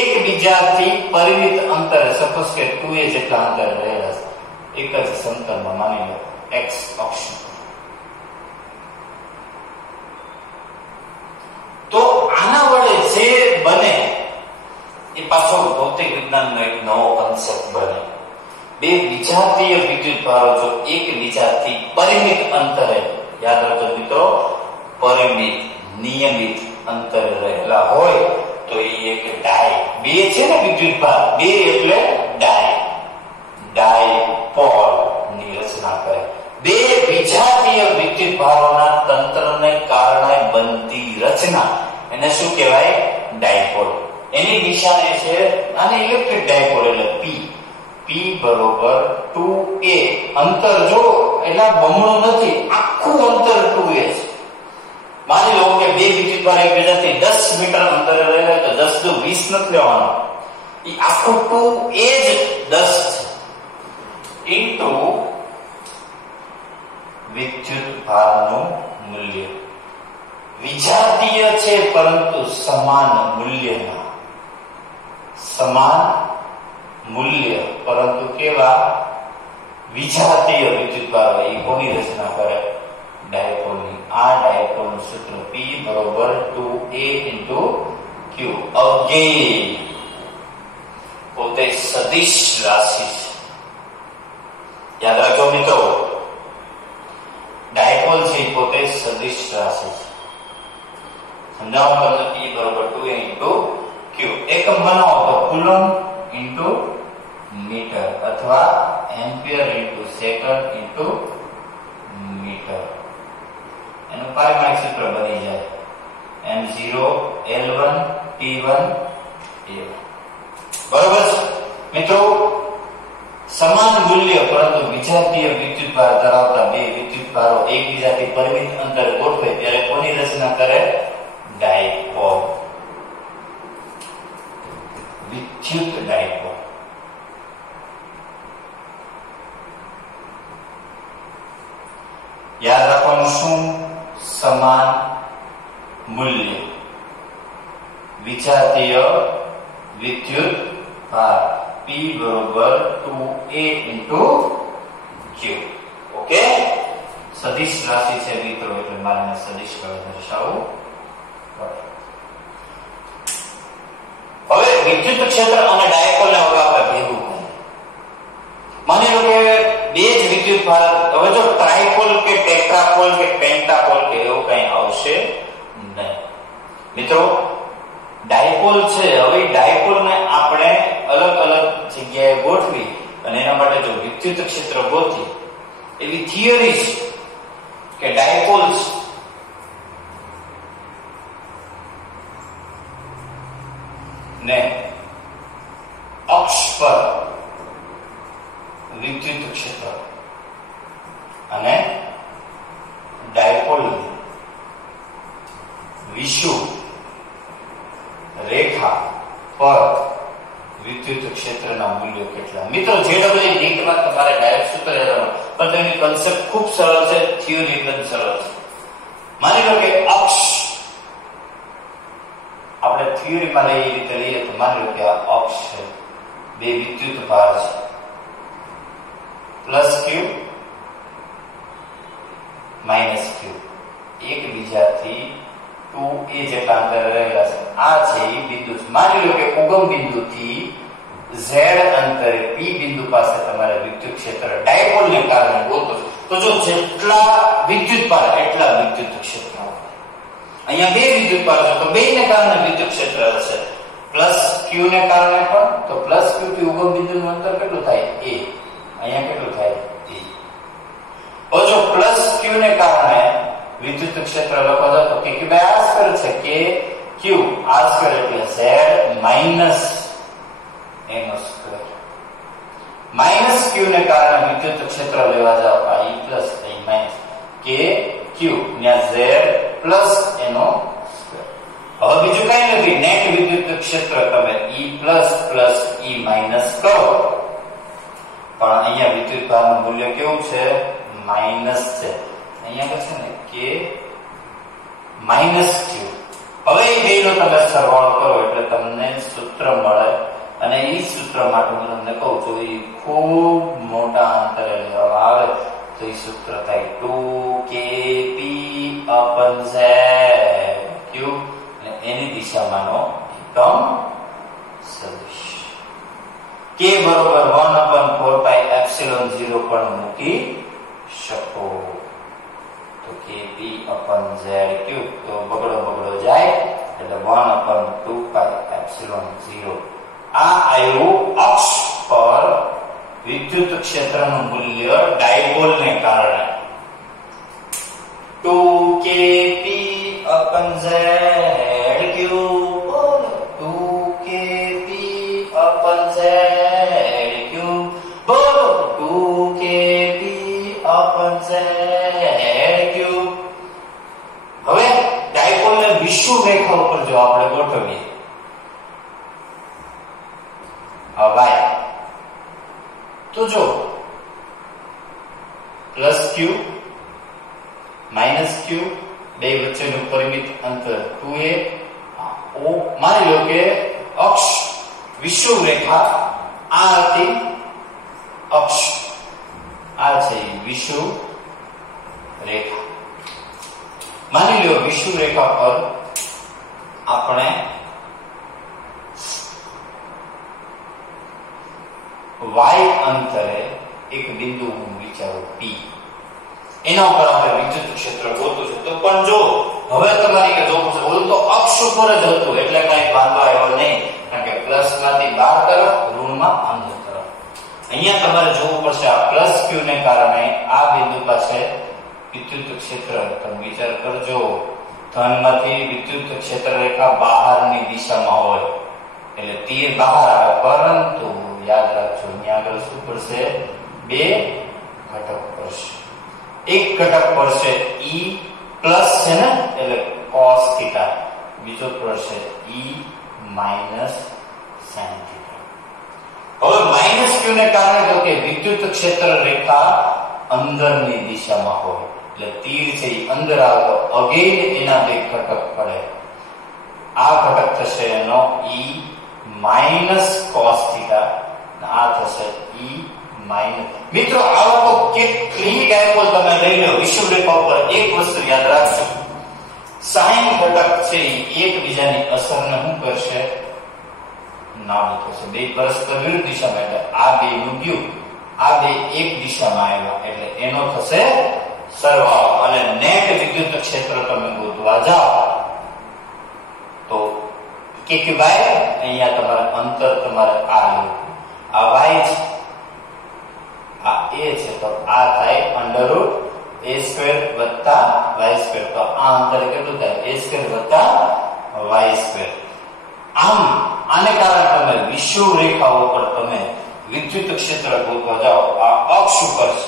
એકબીજાથી પરિમિત અંતરે, સપોઝ કે 2a જેટલા અંતરે રહેલા છે, એક જ સમતલમાં, માની લો x અક્ષ. તો આના વડે જે બને એ પાછો ભૌતિક વિજ્ઞાનનો એક નવો કોન્સેપ્ટ બને. બે વિજાતીય વિદ્યુત ભારો જો એકબીજાથી પરિમિત અંતરે, યાદ રાખજો મિત્રો, પરિમિત નિયમિત અંતરે રહેલા હોય તો એ એક ડાય. બે છે ને વિદ્યુત ભાર, બે એટલે ડાયપોલ ની રચના કરે. બે વિજાતીય વિદ્યુત ભારોના તંત્રને કારણે બનતી રચના એને શું કહેવાય? ડાયપોલ. એની નિશાની છે આને ઇલેક્ટ્રિક ડાયપોલ એટલે P. P બરોબર 2a. અંતર જો એટલે બમણું નથી, આખું અંતર 2a છે. માની લો કે બે વિદ્યુત ભાર એકબીજાથી 10 મીટર અંતરે રહે તો 10 × 20 નથી લેવાનો, એ આખું 2a જ 10 છે ઇન્ટુ વિદ્યુત ભારનું મૂલ્ય. વિજાતીય છે પરંતુ સમાન મૂલ્યના, સમાન મૂલ્ય પરંતુ કેવા? વિજાતીય વિદ્યુત ભાર. એ કોની રચના કરે? ડાયપોલની. આ ડાયપોલનું સૂત્ર P બરોબર 2a × q. અગેન પોતે સદિશ રાશિ છે. યાદ રાખજો મિત્રો, ડાયપોલ છે પોતે સદિશ રાશિ છે. સમજાવો તમને? P બરોબર 2a × q. એકમ બનાવો તો કુલમ × મીટર અથવા એમ્પિયર × સેકન્ડ × મીટર. એનું પારિમાણિક સૂત્ર બની જાય m0 L1 T1 A1. બરોબર છે મિત્રો? સમાન મૂલ્ય પરંતુ વિજાતીય વિદ્યુત ભાર ધરાવતા બે વિદ્યુત ભારો એકબીજાથી પરિમિત અંતરે ગોઠવે ત્યારે કોની રચના કરે? ડાયપોલ. વિદ્યુત ડાયપોલ. યાદ રાખવાનું શું? સમાન મૂલ્ય વિજાતીય વિદ્યુત ભાર P બરોબર 2a × q. ઓકે? સદિશ રાશિ છે મિત્રો એટલે મારે સદિશ દર્શાવવું. હવે વિદ્યુત ક્ષેત્ર અને ડાયપોલ ને હવે આપણે ભેગું કરીએ. માની લો કે ભાર હવે જો ટ્રાયપોલ કે ટેટ્રાપોલ કે પેન્ટાપોલ કે એવું કઈ આવશે નહીં. મિત્રો ડાયપોલ છે, હવે ડાયપોલને આપણે અલગ અલગ જગ્યાએ ગોઠવી અને એના માટે જો વિદ્યુત ક્ષેત્ર ગોતી એવી થિયરી છે કે ડાયપોલ્સ ને અક્ષ પર વિદ્યુત ક્ષેત્ર અને ડાયપોલ વિષુવ રેખા પર વિદ્યુત ક્ષેત્રના મૂલ્યો કેટલા. મિત્રો જેડબલ્યુ નીટમાં તમારે ડાયરેક્ટ સૂત્ર યાદ રાખવાનું, પણ તેની કન્સેપ્ટ ખૂબ સરળ છે, થિયરી એકદમ સરળ છે. માની લો કે અક્ષ આપણે થિયરીમાં લઈએ એ રીતે લઈએ તો માની લો કે આ અક્ષ છે, બે વિદ્યુત ભાર છે પ્લસ ક્યુ માઇનસ ક્યુ, એકબીજાથી 2a જેટલા અંતરે રહેલા છે. આ છે એ બિંદુ છે. માની લો કે ઉગમ બિંદુથી z અંતરે p બિંદુ પાસે તમારે વિદ્યુત ક્ષેત્ર ડાયપોલને કારણે ગોતો. તો જો જેટલા વિદ્યુત ભાર એટલા વિદ્યુત ક્ષેત્ર. અહીંયા બે વિદ્યુત ભાર છે તો બેને કારણે વિદ્યુત ક્ષેત્ર હશે. પ્લસ q ને કારણે પણ, તો પ્લસ q થી ઉગમ બિંદુનું અંતર કેટલું થાય? a. અહીંયા કેટલું થાય? a. હવે જો પ્લસ q ને કારણે વિદ્યુત ક્ષેત્ર લખો તો કે q બાય r સ્ક્વેર છે, કે q r સ્ક્વેર એટલે z માઈનસ એનો સ્ક્વેર. માઈનસ q ને કારણે વિદ્યુત ક્ષેત્ર લેવા જાવ આ e પ્લસ અહીં માઈનસ કે q ને z પ્લસ એનો સ્ક્વેર. હવે બીજું કઈ નથી, નેટ વિદ્યુત ક્ષેત્ર તમે e plus plus e minus કરો, પણ અહીંયા વિદ્યુત ભારનું મૂલ્ય કેવું છે? માઈનસ છે. અહીંયા છે ને કે માઈનસ q. હવે એ બેનો તમે સરવાળો કરો એટલે તમને સૂત્ર મળે, અને એ સૂત્ર માટે હું તમને કહું છું એ ખૂબ મોટા અંતરે લેવામાં આવે તો એ સૂત્ર થાય 2kp upon z ક્યુબ, અને એની દિશામાંનો એકમ સદિશ k બરોબર 1/4πε0 પણ મૂકી શકો. તો kp upon z ક્યુબ તો બગડો જાય એટલે 1/2πε0. આ આવ્યું અક્ષ પર વિદ્યુત ક્ષેત્રનું મૂલ્ય ડાયપોલને કારણે 2kp upon z cube, 2kp upon z cube, 2kp upon z cube. હવે ડાયપોલને વિષુવ રેખા ઉપર જો આપણે ગોઠવીએ y તો જો પ્લસ q માઈનસ q બે વચ્ચેનું પરિમિત અંતર 2a. માની લો કે અક્ષ વિષુવ રેખા આ હતી, અક્ષ આ છે વિષુવ રેખા. માની લો વિષુવ રેખા પર આપણે y અંતરે એક બિંદુ વિચારો p, એના ઉપર આપણે વિદ્યુત ક્ષેત્ર ગોતું છે. તો પણ જો હવે તમારી કે જોવું છે, ઓલું તો અક્ષ ઉપર જ હતું એટલે કઈ વાંધો આવ્યો નહીં, કારણ કે પ્લસ માંથી 12 તરફ, ઋણમાં અંદર તરફ. અહીંયા તમારે જોવું પડશે આ પ્લસ q ને કારણે આ બિંદુ પાસે વિદ્યુત ક્ષેત્ર. તમે વિચાર કરજો, ધનમાંથી વિદ્યુત ક્ષેત્ર રેખા બહારની દિશામાં હોય એટલે તીર બહાર આવે, પરંતુ યાદ રાખજો અહીંયા આગળ શું પડશે? બે ઘટક પડશે. એક ઘટક પડશે e પ્લસ છે ને એટલે cos થીટા, બીજો પડશે e માઈનસ sin થીટા. હવે માઈનસ q ને કારણે જો કે વિદ્યુત ક્ષેત્ર રેખા અંદરની દિશામાં હોય એટલે તીર છે એ અંદર આવે તો અગેન એના બે ઘટક પડે. આ ઘટક થશે એનો e માઈનસ cos થીટા, આ થશે e માઈનસ. મિત્રો આવો તો કેટલી ડાયપોલ તમે લઈ લો વિષુવ રેખા ઉપર, એક વસ્તુ યાદ રાખજો, સાઇન ઘટક છે એકબીજાની અસરને શું કરશે? નાબૂદ કરશે. બે પરસ્પર વિરુદ્ધ દિશામાં, એટલે આ બે નું ગયું આ બે એક દિશામાં આવ્યા એટલે એનો થશે સરવાળો અને નેટ વિદ્યુત ક્ષેત્ર તમે ગોતવા જાઓ તો કે ભાઈ અહીંયા તમારે અંતર તમારે આ લેવું, આ y છે આ a છે તો આ થાય √a² વત્તા y², તો આ અંતર કેટલું થાય a² વત્તા y². આમ આને કારણે તમે વિષુવ રેખાઓ પર તમે વિદ્યુત ક્ષેત્ર ગોતવા જાઓ આ અક્ષ ઉપર છે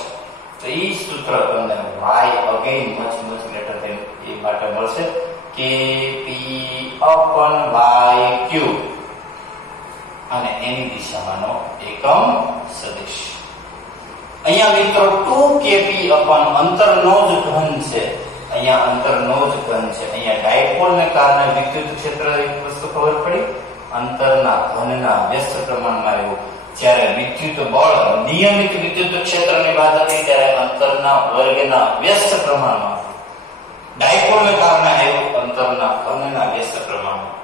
તો ઈ સૂત્ર તમને y again much greater than a માટે મળશે kp/y³ અને એની દિશામાંનો એકમ સદિશ. અહીંયા મિત્રો 2kp અંતરનો જ ઘન છે, અહીંયા અંતરનો જ ઘન છે. અહીંયા ડાયપોલ ને કારણે વિદ્યુત ક્ષેત્ર એક વસ્તુ ખબર પડી, અંતરના ઘનના વ્યસ્ત પ્રમાણમાં આવ્યું. જ્યારે વિદ્યુત બળ નિયમિત વિદ્યુત ક્ષેત્રની વાત હતી ત્યારે અંતરના વર્ગના વ્યસ્ત પ્રમાણમાં, ડાયપોલ ને કારણે આવ્યું અંતરના ઘનના વ્યસ્ત પ્રમાણમાં.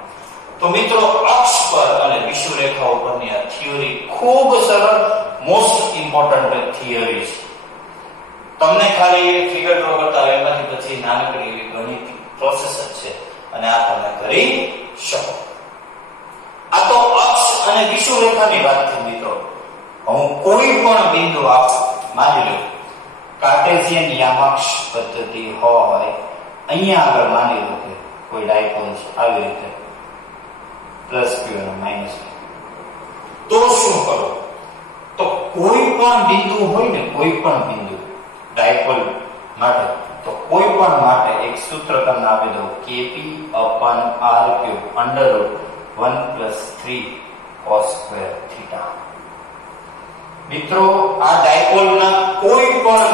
તો મિત્રો અક્ષ પર અને વિષુવ રેખાઓ પરની આ થિયરી ખૂબ સરળ, મોસ્ટ ઇમ્પોર્ટન્ટ થિયરી છે. તમને ખાલી ફિગર ડ્રો કરતા હોય એમાંથી પછી નાનકડી એવી ગણિત પ્રોસેસ છે અને આ તમે કરી શકો. આ તો અક્ષ અને વિષુવ રેખાની વાત છે મિત્રો. હું કોઈ પણ બિંદુ આપું, માની લો કાર્ટેશિયન યામાક્ષ પદ્ધતિ હોય, અહીંયા આગળ માની લો કે કોઈ ડાયપોલ છે આવી રીતે +q અને -q, તો શું કરો? તો કોઈ પણ બિંદુ હોય ને, કોઈ પણ બિંદુ ડાયપોલ માટે, તો કોઈ પણ માટે એક સૂત્ર તમને આપી દઉં kp/r³ √1 + 3 cos²θ. મિત્રો આ ડાયપોલના કોઈ પણ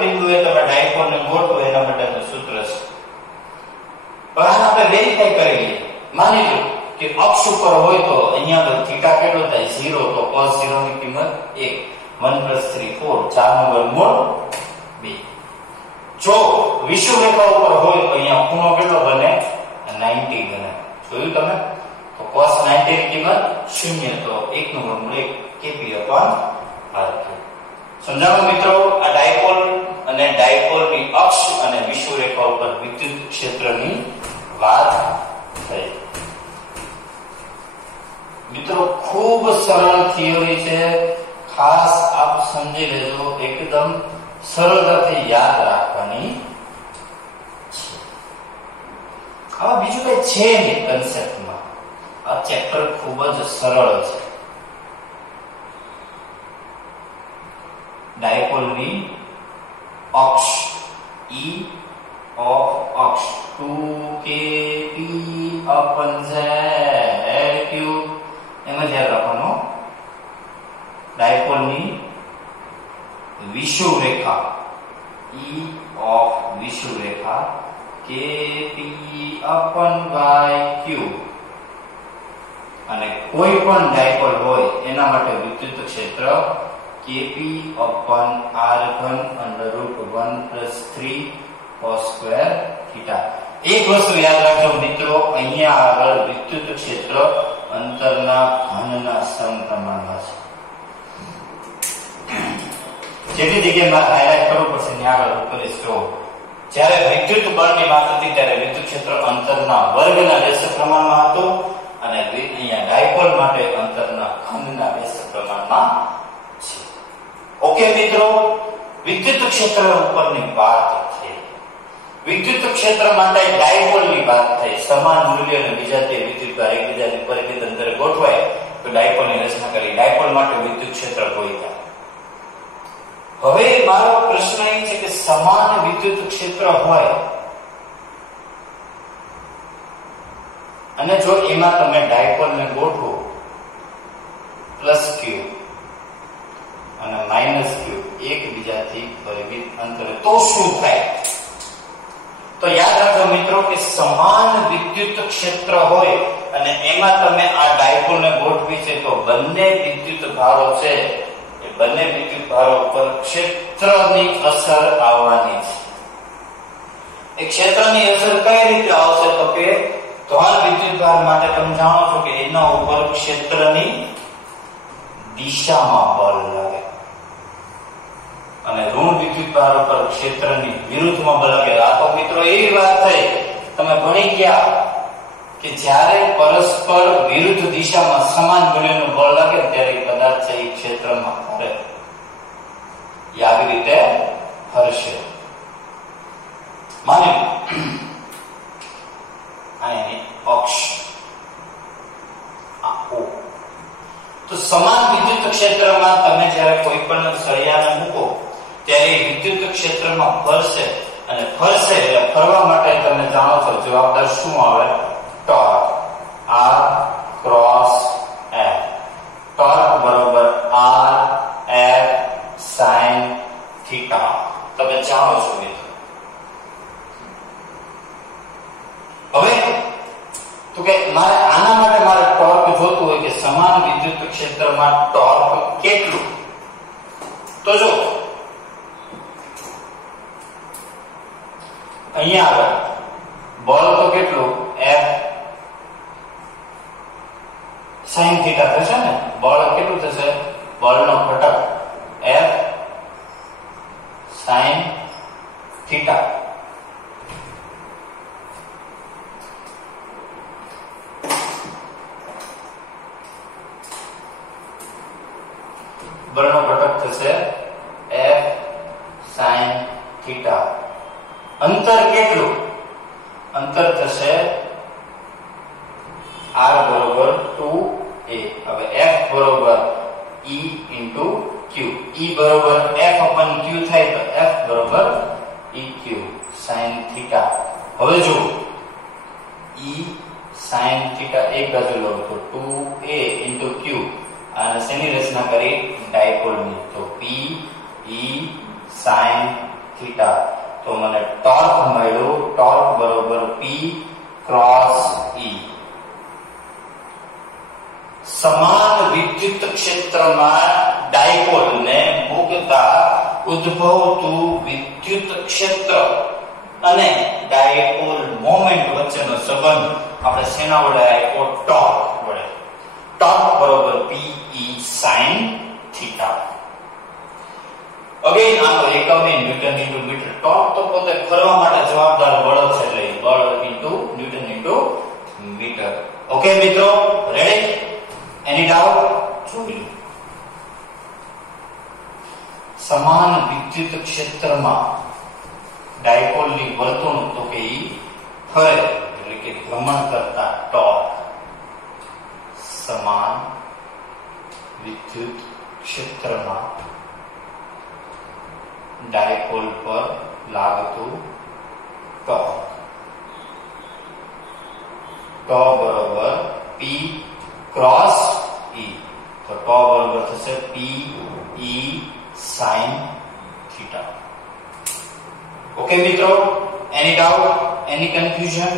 બિંદુએ તમે ડાયપોલને ગોઠવો એના માટેનું સૂત્ર છે. પણ આપણે વેરીફાઈ કરી લઈએ. માની લો કે અક્ષ ઉપર હોય તો અહીંયા થીટા કેટલો થાય 0, તો cos0 ની કિંમત 1, 1 + 3 4, 4 નું વર્ગમૂળ 2. જો વિષુવ રેખા ઉપર હોય તો અહીંયા ખૂણો કેટલો બને 90 બને. જોયું તમે? તો cos90 ની કિંમત 0, તો 1 નું વર્ગમૂળ 1 kp/r³. સમજાવો મિત્રો? આ ડાયપોલ અને ડાયપોલની અક્ષ અને વિષુવ રેખા ઉપર વિદ્યુત ક્ષેત્રની વાત થઈ. મિત્રો ખૂબ સરળ થિયરી છે, ખાસ આપ સમજી લેજો, એકદમ સરળતાથી યાદ રાખવાની છે. હવે બીજું કઈ છે નહીં કન્સેપ્ટમાં. આ ચેપ્ટર ખૂબ જ સરળ છે. ડાયપોલની અક્ષ E of અક્ષ 2kp/z³ એમાં ધ્યાન રાખવાનું. ડાયપોલની વિષુવ રેખા E of વિષુવ રેખા kp/y³ અને કોઈ પણ ડાયપોલ હોય એના માટે વિદ્યુત ક્ષેત્ર kp/r³ √1 + 3 cos²θ. એક વસ્તુ યાદ રાખજો મિત્રો, અહીંયા આગળ વિદ્યુત ક્ષેત્ર અંતરના ઘનના સમપ્રમાણમાં છે. જેટલી જગ્યાએ મારે હાઇલાઇટ કરવું પડશે ત્યાં આગળ હું કરીશ. જો જ્યારે વિદ્યુત બળની વાત હતી ત્યારે વિદ્યુત ક્ષેત્ર અંતરના વર્ગના વ્યસ્ત પ્રમાણમાં હતું અને અહીંયા ડાયપોલ માટે અંતરના ઘનના વ્યસ્ત પ્રમાણમાં છે. ઓકે મિત્રો, વિદ્યુત ક્ષેત્ર ઉપરની વાત થઈ. વિદ્યુત ક્ષેત્ર માટે ડાયપોલની વાત થઈ. સમાન મૂલ્ય અને બીજા તે વિદ્યુતભાર એકબીજાથી પરિમિત અંતરે ગોઠવાય તો ડાયપોલની રચના કરી. ડાયપોલ માટે વિદ્યુત ક્ષેત્ર ગોઠવાય. હવે મારો પ્રશ્ન એ છે કે સમાન વિદ્યુત ક્ષેત્ર હોય અને જો એમાં તમે ડાયપોલને ગોઠવો +q અને -q એકબીજાથી પરિમિત અંતરે, તો શું થાય? તો યાદ રાખો મિત્રો કે સમાન વિદ્યુત ક્ષેત્ર હોય અને એમાં તમે આ ડાયપોલને ગોઠવી છે તો બંને વિદ્યુત ભારો છે એ બંને વિદ્યુત ભારો પર ક્ષેત્રની અસર આવવાની છે. એ ક્ષેત્રની અસર કઈ રીતે આવશે? તો કે ધન વિદ્યુત ભાર માટે તમે જાણો છો કે એના ઉપર ક્ષેત્રની દિશામાં બળ લાગે. અને ઋણ વિદ્યુત ભાર ઉપર ક્ષેત્રની વિરુદ્ધમાં બળ લાગે. આ તો મિત્રો એવી વાત થઈ, તમે ભણી ગયા કે જ્યારે પરસ્પર વિરુદ્ધ દિશામાં સમાન મૂલ્યનું બળ લાગે ત્યારે પદાર્થ છે એ ક્ષેત્રમાં ફરે. આવી રીતે ફરશે. માની આની અક્ષ તો સમાન વિદ્યુત ક્ષેત્રમાં તમે જ્યારે કોઈ પણ સળિયાને મૂકો ત્યારે વિદ્યુત ક્ષેત્રમાં ફરશે અને ફરશે એટલે ફરવા માટે તમે જાણો છો જવાબદાર શું આવે? Torque. R cross F. Torque બરોબર R F sin થીટા. તમે જાણો છો મિત્રો. હવે તો કે મારે આના માટે મારે ટોર્ક જોતું હોય કે સમાન વિદ્યુત ક્ષેત્રમાં ટોર્ક કેટલું. તો જો અહીંયા આગળ બળ તો કેટલું? F sin થીટા થશે ને. બળ કેટલું થશે? બળનો ઘટક F sin થીટા. બળનો ઘટક થશે F sin થીટા. અંતર કેટલું? અંતર થશે R બરોબર 2a. હવે F બરોબર E into Q. E બરોબર F upon Q થાય તો F બરોબર EQ sin થીટા. હવે જો E sin થીટા એક બાજુ લો તો 2a into Q અને શેની રચના કરી? ડાયપોલની. તો P E sin થીટા. તો મને ટોર્ક મળ્યો. ટોર્ક બરોબર P ક્રોસ E. સમાન વિદ્યુત ક્ષેત્રમાં ડાયપોલને મૂકતા ઉદ્ભવતું વિદ્યુત ક્ષેત્ર અને ડાયપોલ મોમેન્ટ વચ્ચેનો સંબંધ આપણે શેના વડે આપ્યો? ટોર્ક વડે. ટોર્ક બરોબર P E sin theta. Again આનો એકમ ન્યૂટન ઇન્ટુ મીટર. ટોર્ક તો પોતે ફરવા માટે જવાબદાર બળ છે એટલે બળ into newton into metre. Okay મિત્રો, રેડી? એની ડાઉટ જોઈ લો. સમાન વિદ્યુત ક્ષેત્રમાં ડાયપોલની વર્તુળ તો કે ઈ ફરે એટલે કે ભ્રમણ કરતા ટોર્ક સમાન વિદ્યુત ક્ષેત્રમાં ડાયપોલ પર લાગતું ટોર્ક. ટોર્ક બરોબર P ક્રોસ E. તો ટોર્ક બરોબર થશે P E sin theta. Okay મિત્રો, એની ડાઉટ? એની કન્ફ્યુઝન?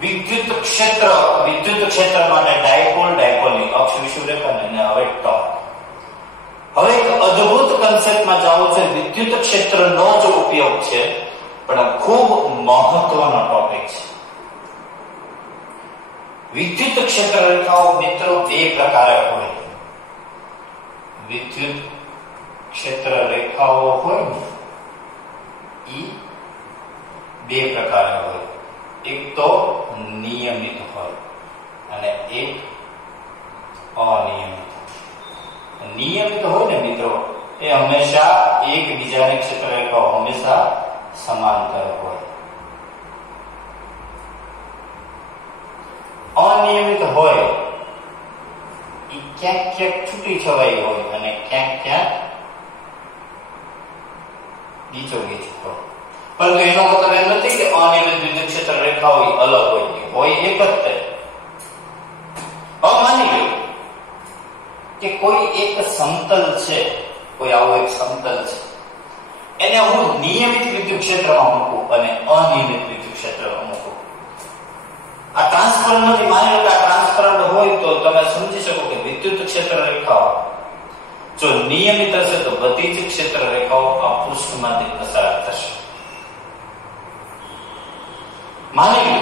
વિદ્યુત ક્ષેત્ર માટે ડાયપોલની અક્ષ વિષુવરેખા અને હવે ટોર્ક. હવે એક અદ્ભુત કન્સેપ્ટમાં જાવ છે. વિદ્યુત ક્ષેત્રનો જ ઉપયોગ છે પણ ખૂબ મહત્વનો ટોપિક છે. વિદ્યુત ક્ષેત્ર રેખાઓ મિત્રો બે પ્રકારે હોય. વિદ્યુત ક્ષેત્ર રેખાઓ હોય ને ઈ બે પ્રકારે હોય. એક તો નિયમિત હોય અને એક અનિયમિત. નિયમિત હોય ને મિત્રો એ હંમેશા એકબીજાની ક્ષેત્ર રેખાઓ હંમેશા સમાંતર હોય. અનિયમિત હોય એ ક્યાંક ક્યાંક છૂટી છવાઈ હોય અને ક્યાંક ક્યાંક ગીચોગીચ હોય. પરંતુ એનો મતલબ એમ નથી કે અનિયમિત વિદ્યુત ક્ષેત્ર રેખાઓ અલગ હોય એક જ તે. માની લો કે કોઈ એક સમતલ છે, કોઈ આવો એક સમતલ છે, એને હું નિયમિત વિદ્યુત ક્ષેત્રમાં મૂકું અને અનિયમિત વિદ્યુત ક્ષેત્રમાં મૂકું. આ ટ્રાન્સફરન્ટ નથી. માની લો કે આ ટ્રાન્સફરન્ટ હોય તો તમે સમજી શકો કે વિદ્યુત ક્ષેત્ર રેખાઓ જો નિયમિત હશે તો બધી જ ક્ષેત્ર રેખાઓ આ પૃષ્ઠમાંથી પસાર થશે. માની લો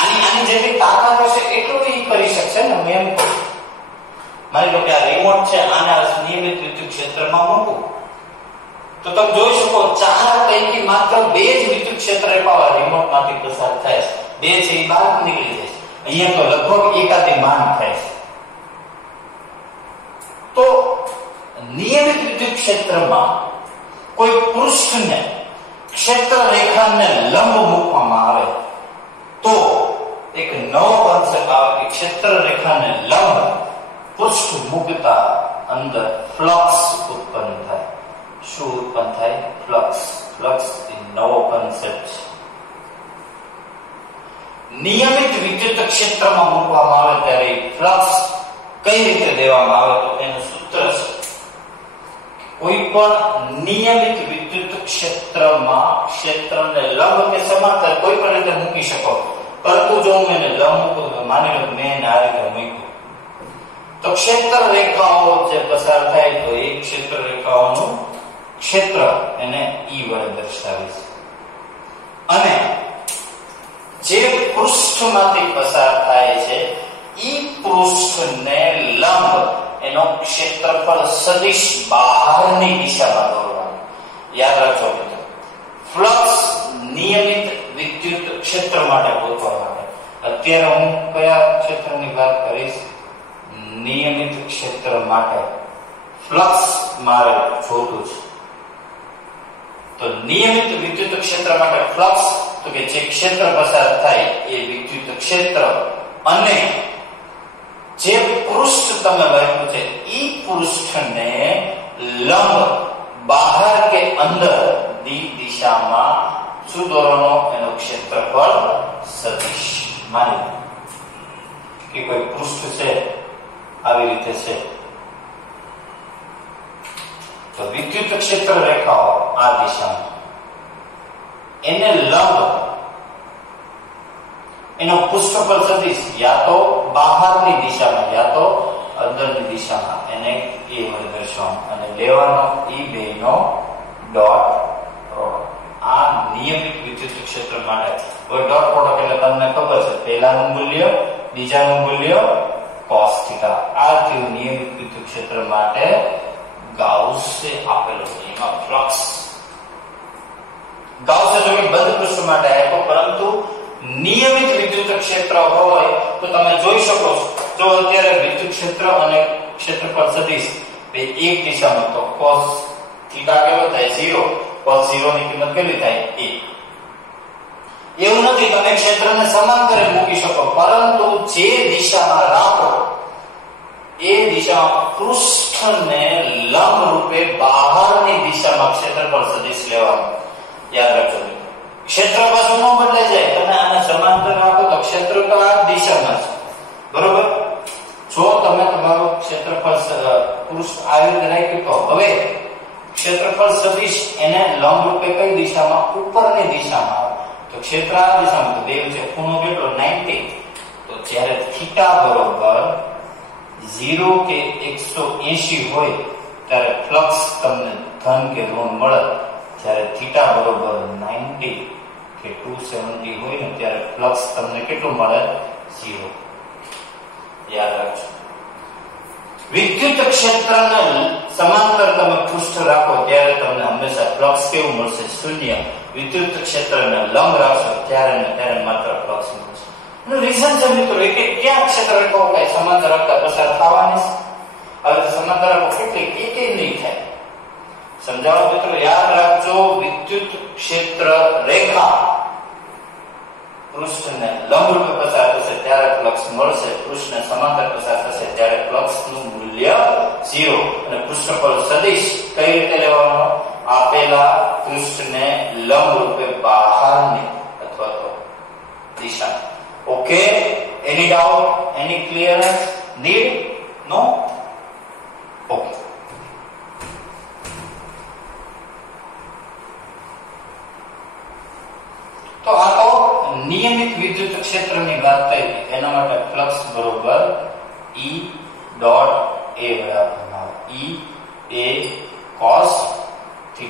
આની જેટલી તાકાત હશે એટલું એ કરી શકશે ને. હું એમ કહું, માની લો કે આ રિમોટ રિમોટ છે આના નિયમિત વિદ્યુત ક્ષેત્રમાં મૂકું તો તમે જોઈ શકો 4 પૈકી માત્ર 2 જ વિદ્યુત ક્ષેત્ર રેખાઓ રિમોટમાંથી પસાર થાય છે, 2 છે એ બહાર નીકળી જાય છે. અહીંયા તો લગભગ એકાદિમાન થાય છે. તો નિયમિત વિદ્યુત ક્ષેત્રમાં કોઈ પૃષ્ઠને ક્ષેત્ર રેખાને લંબ મૂકવામાં આવે તો એક નવો કોન્સેપ્ટ આવે કે ક્ષેત્ર રેખાને લંબ પૃષ્ઠ મૂકતા અંદર ફ્લક્સ ઉત્પન્ન થાય. શું ઉત્પન્ન થાય? ફ્લક્સ. ફ્લક્સ એ નવો કોન્સેપ્ટ છે. નિયમિત વિદ્યુત ક્ષેત્રમાં મૂકવામાં આવે ત્યારે ફ્લક્સ કઈ રીતે દેવામાં આવે તો એનું સૂત્ર છે કોઈ પણ નિયમિત વિદ્યુત ક્ષેત્રમાં ક્ષેત્રને લંબ કે સમાંતર કોઈ પણ રીતે મૂકી શકો, પરંતુ જો હું એને લંબ મૂકું તો માની લો મેં આ રીતે મૂક્યું તો ક્ષેત્ર રેખાઓ જે પસાર થાય તો એ ક્ષેત્ર રેખાઓનું ક્ષેત્ર એને E વડે દર્શાવીશ અને જે પૃષ્ઠમાંથી પસાર થાય છે ઈ પૃષ્ઠને લંબ એનો ક્ષેત્રફળ સદિશ બહારની દિશામાં દોરવાનું. યાદ રાખજો મિત્રો, ફ્લક્સ નિયમિત વિદ્યુત ક્ષેત્ર માટે ગોતવા માટે અત્યારે હું કયા ક્ષેત્રની વાત કરીશ? નિયમિત ક્ષેત્ર માટે ફ્લક્સ મારે જોતું છે. તો નિયમિત વિદ્યુત ક્ષેત્ર માટે ફ્લક્સ તો કે જે ક્ષેત્ર પસાર થાય એ વિદ્યુત ક્ષેત્ર અને જે પૃષ્ઠ તમે વાપર્યું છે ઈ પૃષ્ઠને લંબ બહાર કે અંદર દિશામાં શું દોરવાનો? એનો ક્ષેત્રફળ સદિશ. માની કે કોઈ પૃષ્ઠ છે આવી રીતે છે તો વિદ્યુત ક્ષેત્ર રેખાઓ આ દિશામાં એને લંબ એનો પૃષ્ઠફળ સદિશ યા તો બહારની દિશામાં યા તો અંદરની દિશામાં એને એ વડે દર્શાવવાનું અને લેવાનો ઈ બેનો ડોટ પ્રોડક્ટ. આ નિયમિત વિદ્યુત ક્ષેત્ર માટે કોઈ ડોટ પ્રોડક્ટ એટલે તમને ખબર છે પહેલાનું મૂલ્ય બીજાનું મૂલ્ય cos θ. આ થયું નિયમિત વિદ્યુત ક્ષેત્ર માટે ગાઉસે આપેલો છે. એમાં ફ્લક્સ ગાઉસે જો કે બંધ પૃષ્ઠ માટે આપ્યો, પરંતુ નિયમિત વિદ્યુત ક્ષેત્ર હોય તો તમે જોઈ શકો છો જો અત્યારે વિદ્યુત ક્ષેત્ર અને ક્ષેત્રફળ સદિશ બે એક દિશામાં તો cos θ કેવો થાય? 0. cos 0 ની કિંમત કેટલી થાય? 1. એવું નથી તમે ક્ષેત્રને સમાંતરે મૂકી શકો, પરંતુ જે દિશામાં રાખો એ દિશામાં પૃષ્ઠને લંબ રૂપે બહારની દિશામાં ક્ષેત્રફળ સદિશ લેવાનું. યાદ રાખજો ક્ષેત્ર પાછું ન બદલાઈ જાય. તમે આને સમાંતર રાખો તો ક્ષેત્ર તો આ દિશામાં છે, બરોબર? જો તમે તમારું ક્ષેત્રફળ પૃષ્ઠ આવી રીતે રાખ્યું તો હવે ક્ષેત્રફળ સદિશ એને લંબ રૂપે કઈ દિશામાં? ઉપરની દિશામાં આવે તો ક્ષેત્ર આ દિશામાં તો દેવ છે ખૂણો કેટલો? 90. તો જ્યારે થીટા બરોબર 0 કે 180 હોય ત્યારે ફ્લક્સ તમને ધન કે ઋણ મળે. જ્યારે થીટા બરોબર 90 કે 270 હોય ને ત્યારે ફ્લક્સ તમને કેટલું મળે? 0. યાદ રાખજો વિદ્યુત ક્ષેત્રને સમાંતર તમે પૃષ્ઠ રાખો ત્યારે તમને હંમેશા ફ્લક્સ કેવું મળશે? 0. વિદ્યુત ક્ષેત્રને લંબ રાખશો ત્યારે માત્ર ફ્લક્સ મળશે. એનું રીઝન છે મિત્રો કે ક્યાં ક્ષેત્ર રેખાઓ કઈ સમાંતર રાખતા પસાર થવાની છે. હવે સમાંતર રેખાઓ કેટલી એકેય નહીં થાય. સમજાવો મિત્રો, યાદ રાખજો વિદ્યુત ક્ષેત્ર રેખા પૃષ્ઠને લંબ રૂપે પસાર થશે ત્યારે ફ્લક્સ મળશે, પૃષ્ઠને સમાંતર પસાર થશે ત્યારે ફ્લક્સનું મૂલ્ય 0. અને પૃષ્ઠફળ સદિશ કઈ રીતે લેવાનો? આપેલા પૃષ્ઠને લંબ રૂપે બહારની અથવા તો દિશા. Okay, any doubt? Any clearance? Need? No? Okay. તો આ તો નિયમિત વિદ્યુત ક્ષેત્રની વાત થઈ. એના માટે ફ્લક્સ બરોબર E ડોટ A વડે આપવામાં આવે. E A cos θ.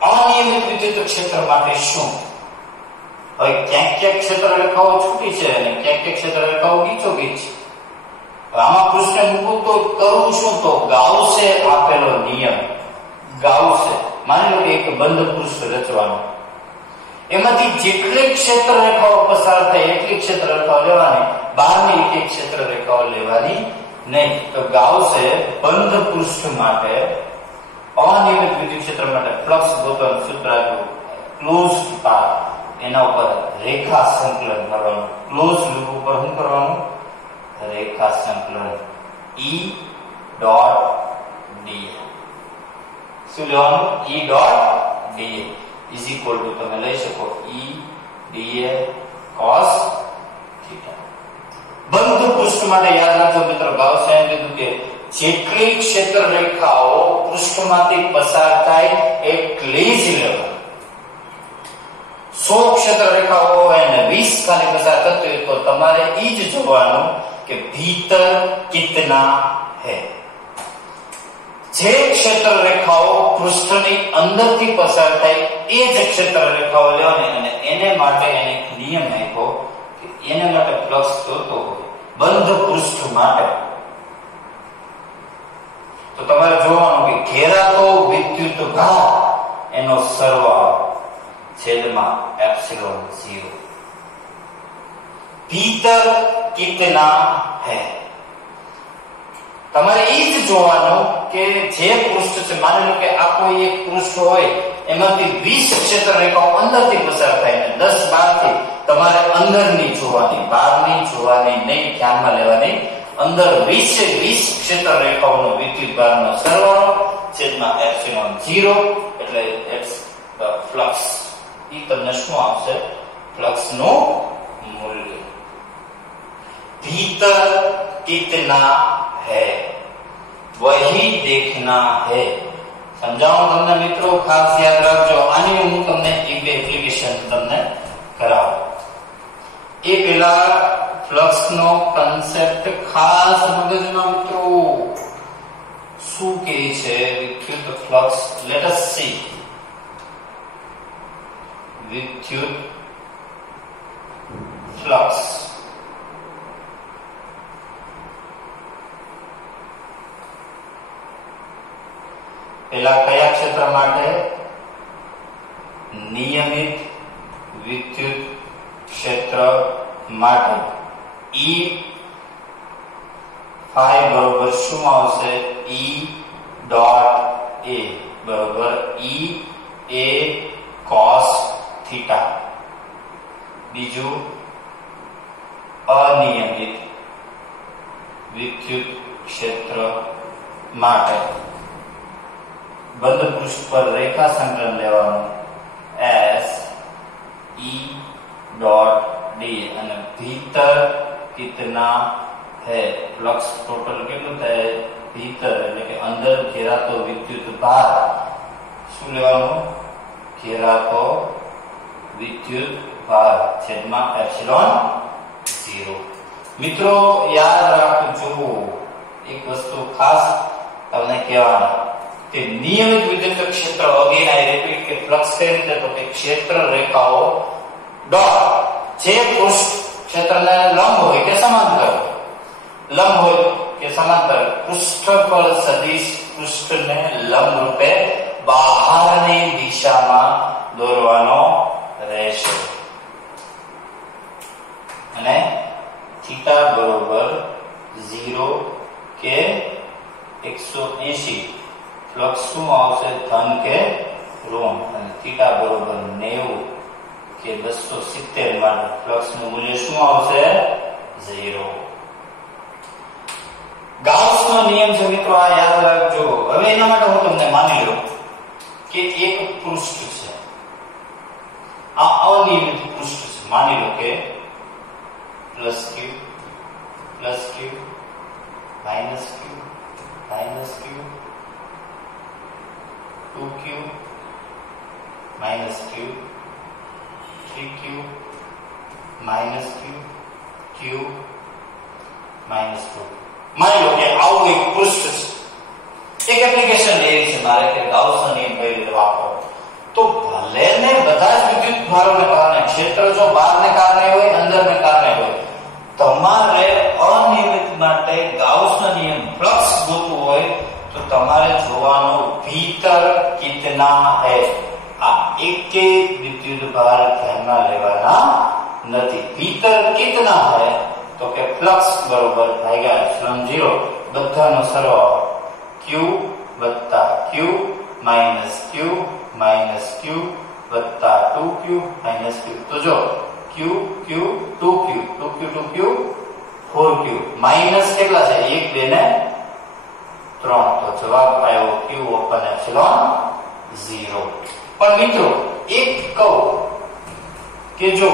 અનિયમિત વિદ્યુત ક્ષેત્ર માટે શું? હવે ક્યાંક ક્યાંક ક્ષેત્ર રેખાઓ છૂટી છે અને ક્યાંક ક્યાંક ક્ષેત્ર રેખાઓ ગીચોગીચ છે. આમાં પૃષ્ઠ મૂકું તો કરું શું? તો ગાઉસે આપેલો નિયમ, ગાઉસે માની લો કે એક બંધ પૃષ્ઠ રચવાનું, એમાંથી જેટલી ક્ષેત્ર રેખાઓ પસાર થાય એટલી ક્ષેત્ર રેખાઓ લેવાની, બહારની એક ક્ષેત્ર રેખાઓ લેવાની નહીં. તો ગાઉસે બંધ પૃષ્ઠ માટે અનિયમિત વિદ્યુત ક્ષેત્ર માટે ફ્લક્સ ગોતવાનું સૂત્ર આપ્યું, ક્લોઝ પાથ. એના ઉપર રેખા સંકલન કરવાનું, ક્લોઝ લૂપ ઉપર શું કરવાનું? રેખા સંકલન. E ડોટ dl શું લેવાનું? E dot dl is equal to તમે લઈ શકો E dl cos થીટા. બંધ પૃષ્ઠ માટે યાદ રાખજો મિત્રો, ગાઉસે એમ કીધું કે જેટલી ક્ષેત્ર રેખાઓ પૃષ્ઠમાંથી પસાર થાય એટલી જ લેવાની. 100 ક્ષેત્ર રેખાઓ હોય ને 20 ખાલી પસાર થતી હોય તો તમારે એ જ જોવાનું કે ભીતર કિતના હે. જે ક્ષેત્ર રેખાઓ પૃષ્ઠની અંદરથી પસાર થાય એ જ ક્ષેત્ર રેખાઓ લેવાની અને એને માટે એને નિયમ આપ્યો કે એને માટે ફ્લક્સ જોતો હોય બંધ પૃષ્ઠ માટે, તો તમારે જોવાનું કે ઘેરાતો વિદ્યુત ભાર એનો સરવાળો છેદમાં એપ્સિલોન 0. ભીતર કિતના હે તમારે એ જ જોવાનું કે જે પૃષ્ઠ છે, માની લો કે આ કોઈ એક પૃષ્ઠ હોય એમાંથી 20 ક્ષેત્ર રેખાઓ અંદરથી પસાર થાય ને 10 બહારથી, તમારે અંદરની જોવાની, બહારની જોવાની નહીં, ધ્યાનમાં લેવાની. અંદર 20 ક્ષેત્ર રેખાઓનો વિદ્યુત ભારનો સરવાળો છેદમાં એપ્સિલોન 0 એટલે ઇટ્સ ધ ફ્લક્સ. ઈ તમને શું આપશે? ફ્લક્સ નું મૂલ્ય. भीतर कितना है वही देखना है. समझाऊं તમને મિત્રો, ખાસ યાદ રાખજો. આની હું તમને એક એપ્લિકેશન તમને કરાવું. એ પેલા ફ્લક્સ નો કન્સેપ્ટ ખાસ મગજમાં મિત્રો શું કહે છે? વિદ્યુત ફ્લક્સ. Let S C. વિદ્યુત ફ્લક્સ પેલા કયા ક્ષેત્ર માટે? નિયમિત વિદ્યુત ક્ષેત્ર માટે. E phi બરોબર શું આવશે? E ડોટ A બરોબર E A cos થીટા. બીજું અનિયમિત વિદ્યુત ક્ષેત્ર માટે બંધ પૃષ્ઠ પર રેખા સંકલન લેવાનું S E डॉट डी અને ભીતર કિતના है फ्लक्स टोटल કેટલું થાય? ભીતર એટલે કે અંદર ઘેરાતો વિદ્યુત ભાર શું લેવાનું? ઘેરાતો વિદ્યુત ભાર છેદમાં એપ્સિલોન 0. મિત્રો યાદ રાખજો એક વસ્તુ ખાસ તમને કહેવાની કે નિયમિત વિદ્યુત ક્ષેત્ર અગેન આઈ રિપીટ કે ફ્લક્સ કઈ રીતે? તો કે ક્ષેત્ર રેખાઓ ડોટ જે પૃષ્ઠ ક્ષેત્રને લંબ હોય કે સમાંતર, લંબ હોય કે સમાંતર, પૃષ્ઠફળ સદિશ પૃષ્ઠને લંબ રૂપે બહારની દિશામાં દોરવાનો રહેશે અને થીટા બરોબર 0 કે 180 ફ્લક્સ શું આવશે? ધન કે ઋણ. અને થીટા બરોબર 90 કે 270 માટે ફ્લક્સ નું મૂલ્ય શું આવશે? 0. ગાઉસ નો નિયમ છે મિત્રો, આ યાદ રાખજો. હવે એના માટે હું તમને માની લો કે એક પૃષ્ઠ છે, આ અનિયમિત પૃષ્ઠ છે. માની લો કે પ્લસ ક્યુ માઇનસ ક્યુ 2q minus q 3q minus q q minus 2. માની લો કે આવું એક પૃષ્ઠ છે. એક એપ્લિકેશન લેવી છે મારે કે ગાઉસનો નિયમ કઈ રીતે વાપરવો. તો ભલે ને બધા જ વિદ્યુત ભારોને કારણે ક્ષેત્ર જો બહારને કારણે હોય અંદરને કારણે હોય, તમારે અનિયમિત માટે તમારે જોવાનું ભીતર કિतना है। આ એક વિદ્યુત ભાર ધ્યાનમાં લેવાના નથી। ભીતર કિतना है તો કે ફ્લક્સ બરોબર ભાગ્યા એપ્સિલોન 0 બધાનો સરવાળો q વત્તા q minus q minus q વત્તા 2q માઈનસ q। તો જો q q 2q 2q 2q 4q minus કેટલા છે 1 2 ને 3 તો જવાબ આવ્યો q ઓપન એપ્સિલોન 0। પણ મિત્રો એક કહું કે જો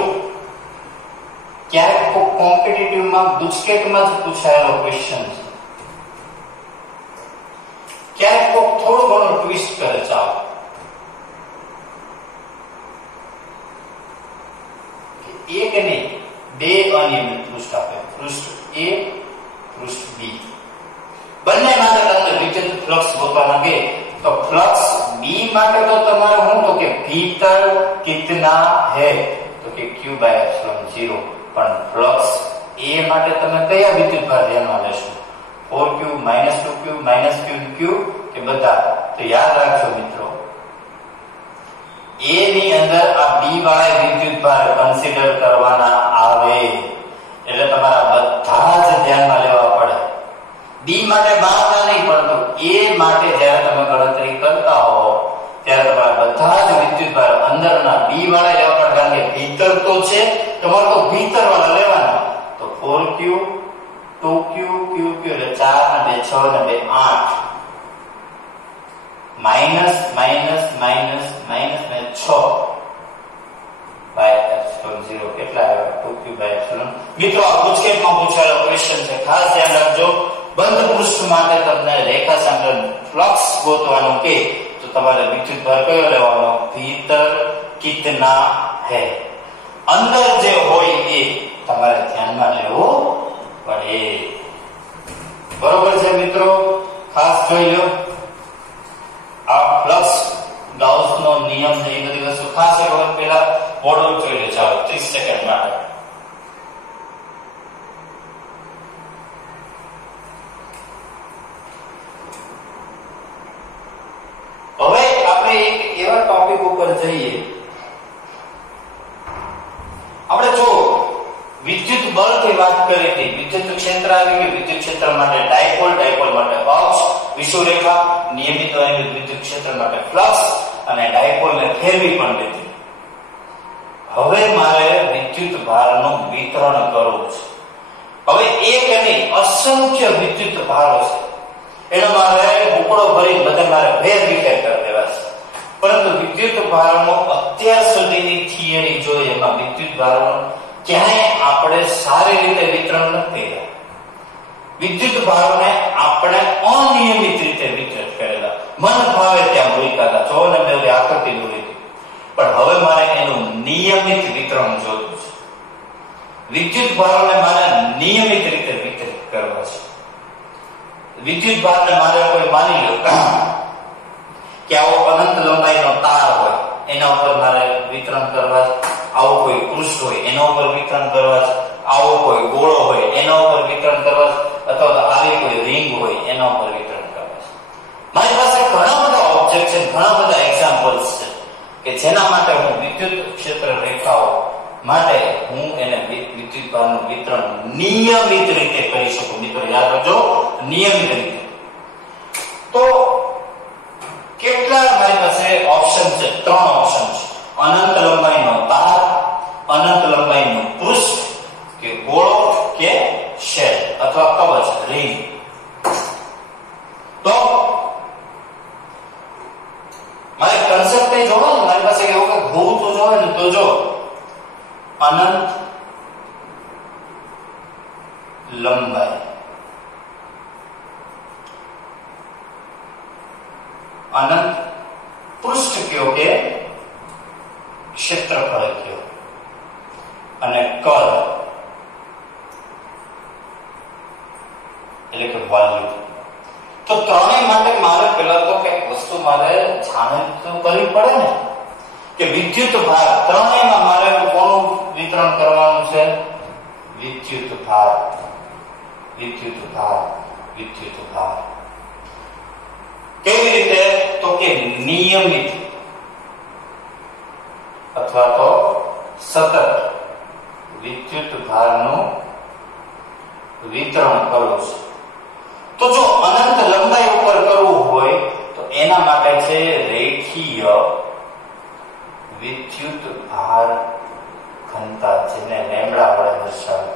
ક્યારેક કોમ્પિટિટિવ માં ગુજકેટમાં જ પૂછાયેલો ક્વેશ્ચન છે, ક્યારેક થોડું ઘણું ટ્વિસ્ટ કરે ચાલો એક નહીં બે અનિયમિત પૃષ્ઠ આપે, પૃષ્ઠ A પૃષ્ઠ B બંને માટે તમને વિદ્યુત ફ્લક્સ ગોતવાના કે તો ફ્લક્સ B માટે તો તમારે શું તો કે ભીતર કિतना है તો કે q બાય એપ્સિલોન 0। પણ ફ્લક્સ A માટે તમે કયા વિદ્યુત ભાર ધ્યાનમાં લેશો 4q 2q q કે બધા? તો યાદ રાખજો મિત્રો A ની અંદર આ B વાળા વિદ્યુત ભાર કન્સિડર કરવાના આવે એટલે તમારા બધા જ ધ્યાનમાં લેવા પડે। B માટે બહારના નહીં પરંતુ A માટે જ્યારે તમે ગણતરી કરતા હો ત્યારે તમારા બધા જ વિદ્યુત ભાર અંદરના B વાળા લેવા પડે કારણ કે ભીતર તો છે તમારે તો ભીતર વાળા લેવાના। તો 4q 2q q એટલે 4 ને 2 6 ને 2 8 માઈનસ માઈનસ માઈનસ માઈનસ ને 6 બાય એપ્સિલોન 0 કેટલા આવ્યા 2q બાય એપ્સિલોન। મિત્રો આ ગુજકેટમાં પૂછાયેલો ક્વેશ્ચન છે, ખાસ ધ્યાન રાખજો। બંધ પૃષ્ઠ માટે તમને રેખાસંકલન ફ્લક્સ ગોતવાનું કે તો તમારે વિદ્યુત ભાર કયો લેવાનો ભીતર કિतना है। અંદર જે હોય એ તમારે ધ્યાનમાં લેવો પડે, બરોબર છે મિત્રો? ખાસ જોઈ લો આ ફ્લક્સ ગાઉસનો નિયમ છે એ બધી વસ્તુ ખાસ એક વખત પહેલા બોર્ડ જોઈ લો ચાલો 30 સેકન્ડ માટે। હવે આપણે એક એવા ટોપિક ઉપર જઈએ, આપણે જો વિદ્યુત બળની વાત કરી હતી, વિદ્યુત ક્ષેત્ર આવી ગયું, વિદ્યુત ક્ષેત્ર માટે ડાયપોલ, ડાયપોલ માટે અક્ષ, વિષુવરેખા, નિયમિત અનિયમિત વિદ્યુત ક્ષેત્ર માટે ફ્લક્સ અને ડાયપોલને ફેરવી પણ લીધી। હવે મારે વિદ્યુત ભારનું વિતરણ કરવું છે। હવે એક નહીં અસંખ્ય વિદ્યુત ભારો છે, એનો મારે ટુકડો ભરી બધા મારે ફેર વિખેર કરી દેવા છે। પરંતુ વિદ્યુત ભારનો અત્યાર સુધીની થિયરી જોઈએ એમાં વિદ્યુત ભારનું ક્યાંય આપણે સારી રીતે વિતરણ નથી કર્યા। વિદ્યુત ભારોને આપણે અનિયમિત રીતે વિતરિત કરેલા, મન ભાવે ત્યાં મૂક્યા હતા, જો ને મેં આકૃતિ દોરી હતી। પણ હવે મારે એનું નિયમિત વિતરણ જોતું છે। વિદ્યુત ભારોને મારે નિયમિત રીતે વિતરિત કરવા છે। વિદ્યુત ભારને મારે કોઈ માની લો કે આવો અનંત લંબાઈનો તાર હોય એના ઉપર મારે વિતરણ કરવા છે, આવો કોઈ પૃષ્ઠ હોય એના ઉપર વિતરણ કરવા છે, આવો કોઈ ગોળો હોય એના ઉપર વિતરણ કરવા છે, અથવા તો આવી કોઈ રિંગ હોય એના ઉપર વિતરણ કરવા છે। મારી પાસે ઘણા બધા ઓબ્જેક્ટ છે, ઘણા બધા એક્ઝામ્પલ્સ છે કે જેના માટે હું વિદ્યુત ક્ષેત્ર રેખાઓ માટે હું એને વિદ્યુત ભારનું વિતરણ નિયમિત રીતે કરી શકું। મિત્રો યાદ રાખજો નિયમિત રીતે। તો કેટલા મારી પાસે ઓપ્શન છે? 3 ઓપ્શન છે, અનંત લંબાઈનો તાર, અનંત લંબાઈનું પૃષ્ઠ કે ગોળો કે શેલ અથવા કવચ રિંગ। તો મારે કન્સેપ્ટ એ જોવાનું, મારી પાસે એવું કે હોવું તો જોવે ને, તો જો અનંત લંબાઈ, અનંત પૃષ્ઠ કયો કે ક્ષેત્રફળ કયો અને કદ એટલે કે વોલ્યુમ। તો ત્રણેય માટે મારે પહેલા તો કઈક વસ્તુ મારે જાણવું કરવી પડે ને કે વિદ્યુત ભાર ત્રણેયમાં મારે કોનું વિતરણ કરવાનું છે? વિદ્યુત ભાર, વિદ્યુત ભાર, વિદ્યુત ભાર। કેવી રીતે? તો કે નિયમિત અથવા તો સતત વિદ્યુત ભારનું વિતરણ કરવું છે. તો જો અનંત લંબાઈ ઉપર કરવું હોય તો એના માટે છે રેખીય વિદ્યુત ભાર ઘનતા, જેને લેમ્બડા વડે દર્શાવે.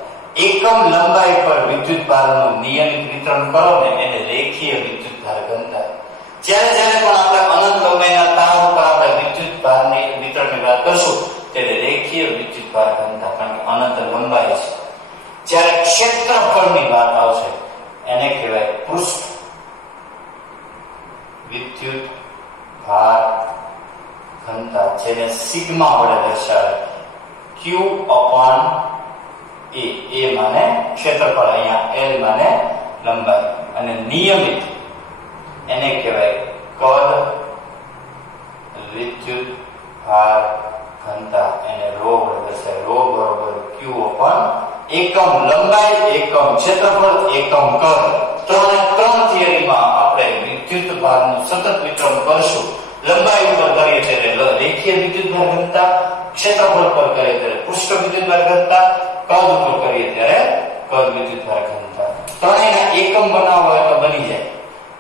એકમ લંબાઈ પર વિદ્યુત ભારનું નિયમિત વિતરણ કરો ને એને રેખીય વિદ્યુત ભાર ઘનતા. જ્યારે પણ આપણે અનંત લંબાઈના તાર ઉપર આપણે વિદ્યુત ભારની વિતરણની વાત કરશું ત્યારે રેખીય વિદ્યુત ભાર ઘનતા, કારણ કે અનંત લંબાઈ છે. જ્યારે ક્ષેત્રફળની વાત આવશે એને કહેવાય પૃષ્ઠ વિદ્યુત ભાર ઘનતા, જેને સિગ્મા વડે દર્શાવે. Q upon A. A માને ક્ષેત્રફળ, અહીંયા L માને લંબાઈ, અને નિયમિત એને કહેવાય કદ વિદ્યુત ભાર ઘનતા, એને ρ વડે દર્શાવે. ρ બરોબર Q upon એકમ લંબાઈ, એકમ ક્ષેત્રફળ, એકમ કદ. ત્રણ થિયરીમાં આપણે વિદ્યુત ભારનું સતત વિતરણ કરશું. લંબાઈ ઉપર કરીએ છીએ રેખીય વિદ્યુત ભાર ઘનતા, ક્ષેત્રફળ પર કરીએ ત્યારે પૃષ્ઠ વિદ્યુત ભાર ઘનતા, કદ ઉપર કરીએ ત્યારે કદ વિદ્યુત ભાર ઘનતા. ત્રણેયના એકમ બનાવવા હોય તો બની જાય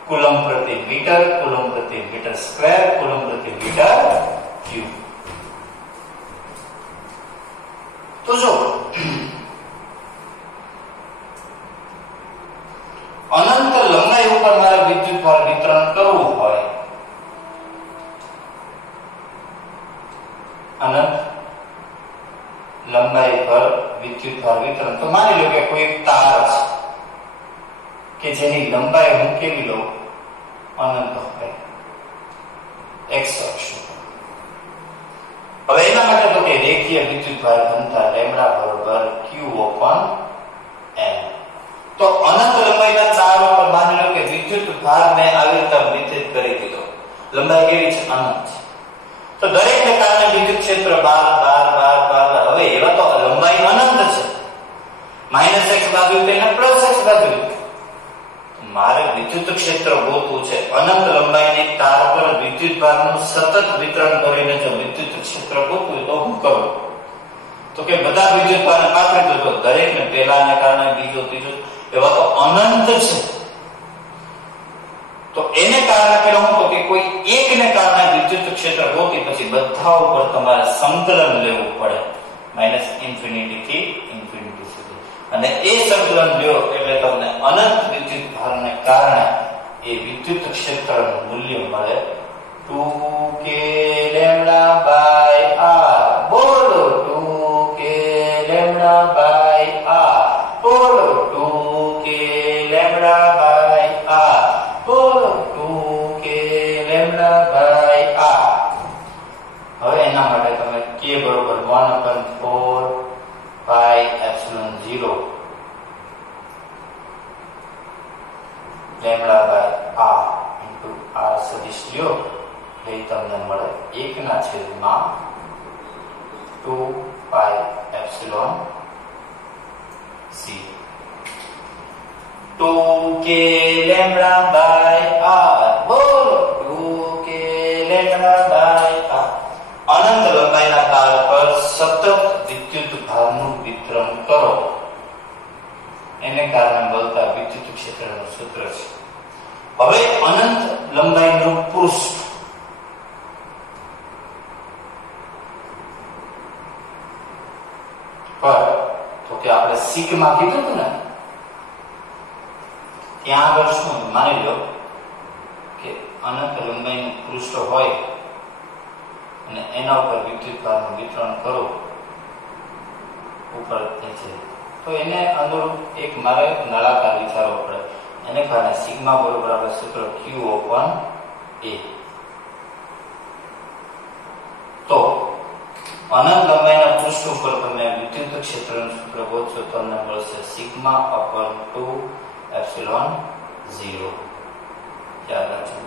કુલમ પ્રતિ મીટર, કુલમ પ્રતિ મીટર સ્ક્વેર, કુલમ પ્રતિ મીટર ક્યુબ. તો જો અનંત લંબાઈ ઉપર મારે વિદ્યુત ભાર વિતરણ કરવું હોય, અનંત લંબાઈ પર વિદ્યુત ભાર વિતરણ, તો માની લો કે કોઈ એક તાર છે કે જેની લંબાઈ હું કેવી લઉં, અનંત હોય x અક્ષ. હવે એના માટે તો કે રેખીય વિદ્યુત ભાર ઘનતા લેમ્બડા બરોબર Q upon n. તો અનંત લંબાઈના તાર ઉપર માની લો કે વિદ્યુત ભાર મેં આવી રીતે વિતરિત કરી દીધો. લંબાઈ કેવી છે? અનંત છે. તો દરેકને કારણે વિદ્યુત ક્ષેત્ર 12 હવે એવા તો લંબાઈ અનંત છે, -x બાજુ તેને +x બાજુ. મારે વિદ્યુત ક્ષેત્ર ગોતવું છે. અનંત લંબાઈની તાર પર વિદ્યુત ભારનું સતત વિતરણ કરીને જો વિદ્યુત ક્ષેત્ર ગોતવું તો હું કરું? તો કે બધા વિદ્યુત ભારને પાછળ તો દરેકને પહેલાને કારણે બીજો ત્રીજો એવા તો અનંત છે. તો એને કારણે પેલા હું તો કે કોઈ એકને કારણે વિદ્યુત ક્ષેત્ર ગોતી પછી બધા ઉપર તમારે સંકલન લેવું પડે -∞ થી ∞ સુધી. અને એ સંકલન લ્યો એટલે તમને અનંત વિદ્યુત ભારને કારણે એ વિદ્યુત ક્ષેત્રનું મૂલ્ય મળે 2k લેમ્બડા બાય r. બોલો 2k લેમ્બડા બાય r. બોલો 2k લેમ્બડા બાય r. બોલો 2k લેમ્બડા બાય r. હવે એના માટે તમે k બરોબર 1/4 pi epsilon 0 lambda by r into r સદિશ લ્યો એટલે તમને મળે 1/2 pi epsilon 0. 2k lambda by r. બોલો 2k લેમ્બડા બાય r. અનંત લંબાઈના તાર પર સતત વિદ્યુત ભારનું વિતરણ કરો એને કારણે મળતા વિદ્યુત ક્ષેત્રનું સૂત્ર છે. હવે અનંત લંબાઈનું પૃષ્ઠ પર તો કે આપણે સિગ્મા કીધું હતું ને, ત્યાં આગળ શું માની લો કે અનંત લંબાઈનું પૃષ્ઠ હોય અને એના ઉપર વિદ્યુત ભારનું વિતરણ કરો ઉપર છે તો એને અનુરૂપ એક મારે નળાકાર વિચારવો પડે. એને કારણે સિગ્મા બરોબર આપણે સૂત્ર Q upon A. તો અનંત લંબાઈના પૃષ્ઠ ઉપર તમે વિદ્યુત ક્ષેત્રનું સૂત્ર ગોતશો તો તમને મળશે સિગ્મા upon 2 એપ્સિલોન 0. યાદ રાખજો.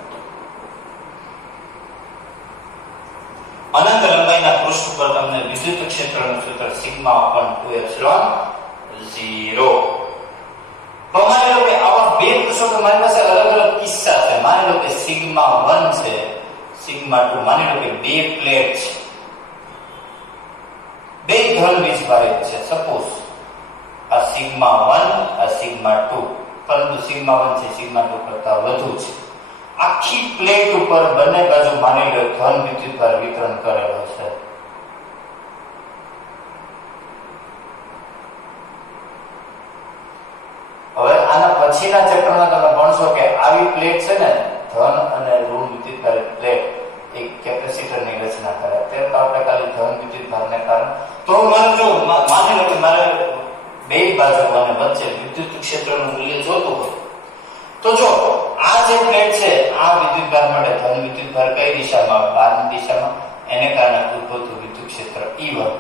અનંત લંબાઈના પૃષ્ઠ ઉપર તમને વિદ્યુત ક્ષેત્રનું સૂત્ર સિગ્મા upon 2 એપ્સિલોન 0. તો માની લો કે આવા બે પૃષ્ઠો મારી પાસે અલગ અલગ કિસ્સા છે. માની લો કે સિગ્મા 1 છે, સિગ્મા 2, માની લો કે બે પ્લેટ છે, બે ધન વીજભારિત છે. સપોઝ આ સિગ્મા 1, આ સિગ્મા 2, પરંતુ સિગ્મા 1 છે સિગ્મા 2 કરતા વધુ છે. આખી પ્લેટ ઉપર બંને બાજુ માની લો ધન વિદ્યુતભાર વિતરણ કરેલો છે. હવે આના પછીના ચેપ્ટરમાં તમે ભણશો કે આવી પ્લેટ છે ને, ધન અને ઋણ વિદ્યુતભાર પ્લેટ એક કેપેસિટરની રચના કરે. અત્યારે તો આપણે ખાલી ધન વિદ્યુતભારને કારણે તો માની લો કે મારે બે બાજુ અને વચ્ચે વિદ્યુત ક્ષેત્રનું મૂલ્ય જોતું હોય તો જો આ જે પ્લેટ છે આ વિદ્યુતભાર માટે ધન વિદ્યુતભાર કઈ દિશામાં? બહારની દિશામાં. એને કારણે ઉદ્ભવતું વિદ્યુત ક્ષેત્ર E1.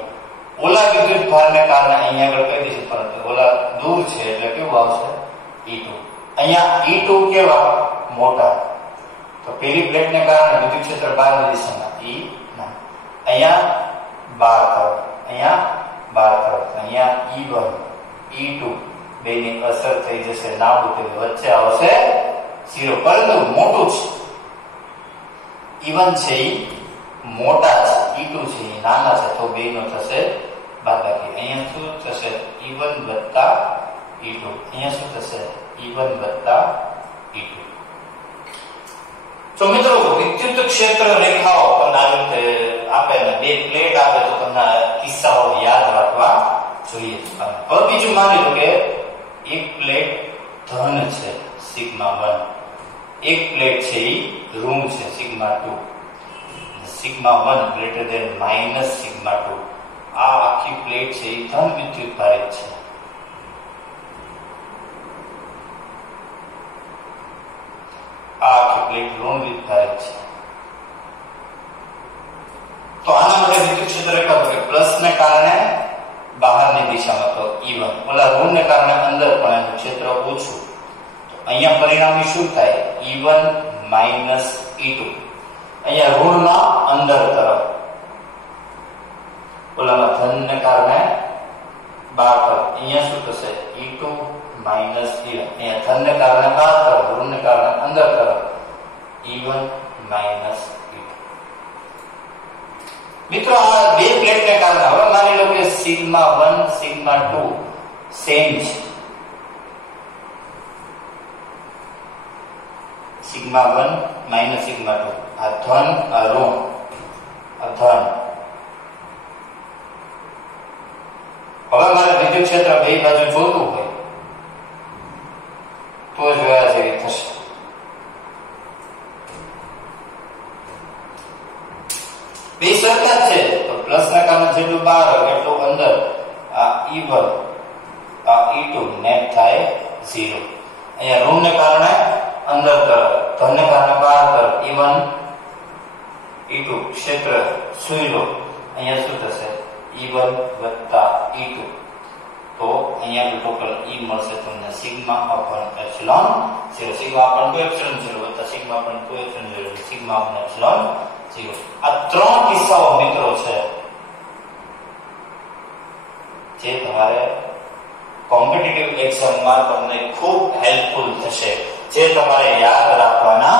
ઓલા વિદ્યુતભારને કારણે અહીંયા આગળ કઈ દિશા? પરંતુ ઓલા દૂર છે એટલે કેવું આવશે? E2. અહીંયા E2 કેવા? મોટા. તો પેલી પ્લેટને કારણે વિદ્યુત ક્ષેત્ર બહારની દિશામાં E ના. અહીંયા 12 તરફ, અહીંયા 12 તરફ, અહીંયા E1 E2 બેની અસર થઈ જશે નાબૂદ, વચ્ચે આવશે 0. પરંતુ મોટું છે E1 છે એ મોટા છે, E2 છે એ નાના છે, તો બેનો થશે બાદબાકી. અહીંયા શું થશે? E1 વત્તા E2. અહીંયા શું થશે? E1 વત્તા E2. તો મિત્રો વિદ્યુત ક્ષેત્ર રેખાઓ તમને આવી રીતે આપે ને બે પ્લેટ આપે તો તમને કિસ્સાઓ યાદ રાખવા જોઈએ. હવે બીજું માની લો કે એક પ્લેટ ધન છે સિગ્મા 1, એક પ્લેટ છે એ ઋણ છે sigma 2. Sigma 1 greater than minus sigma 2. આ આખી પ્લેટ છે એ ધન વિદ્યુત ભારિત છે. આ આખી પ્લેટ ઋણ વિદ્યુત ભારિત છે. તો આના માટે વિદ્યુત ક્ષેત્ર રેખા કે પ્લસ ને કારણે બહારની દિશામાં તો E1, ઓલા ઋણ ને કારણે અંદર પણ એનું ક્ષેત્ર ઓછું. તો અહીંયા પરિણામી શું થાય? E1 minus E2. અહીંયા ઋણમાં અંદર તરફ, ઓલામાં ધન ને કારણે બહાર તરફ. અહીંયા શું થશે? E2 minus E1. અહીંયા ધન ને કારણે બહાર તરફ, ઋણ ને કારણે અંદર તરફ, E1 માઇનસ E2. મિત્રો આ બે પ્લેટ ને કારણે હવે માની લો કે સિગ્મા 1 સિગ્મા 2 સેમ છે. સિગ્મા 1 માઇનસ સિગ્મા 2, આ ધન આ ઋણ, આ ધન. હવે મારે વિદ્યુત ક્ષેત્ર બે બાજુ જોતું હોય તો જોયા જેવી થશે. બે સરખા છે તો પ્લસ ના કારણે જેટલું બહાર હોય એટલું અંદર. આ E1 આ E2 નેટ થાય 0. અહીંયા ઋણ ને કારણે અંદર તરફ, ધન ને કારણે બહાર તરફ, E1 E2 ક્ષેત્ર સુઈ લો. અહીંયા શું થશે? E1 વત્તા E2. તો અહીંયા ટોટલ E મળશે તમને સિગ્મા અપન એપ્સિલોન 0. સિગ્મા અપન 2 એપ્સિલોન 0 વત્તા સિગ્મા અપન 2 એપ્સિલોન 0 સિગ્મા અપન એપ્સિલોન 0. આ ત્રણ કિસ્સાઓ મિત્રો છે જે તમારે કોમ્પિટિટિવ એક્ઝામમાં તમને ખૂબ હેલ્પફુલ થશે, જે તમારે યાદ રાખવાના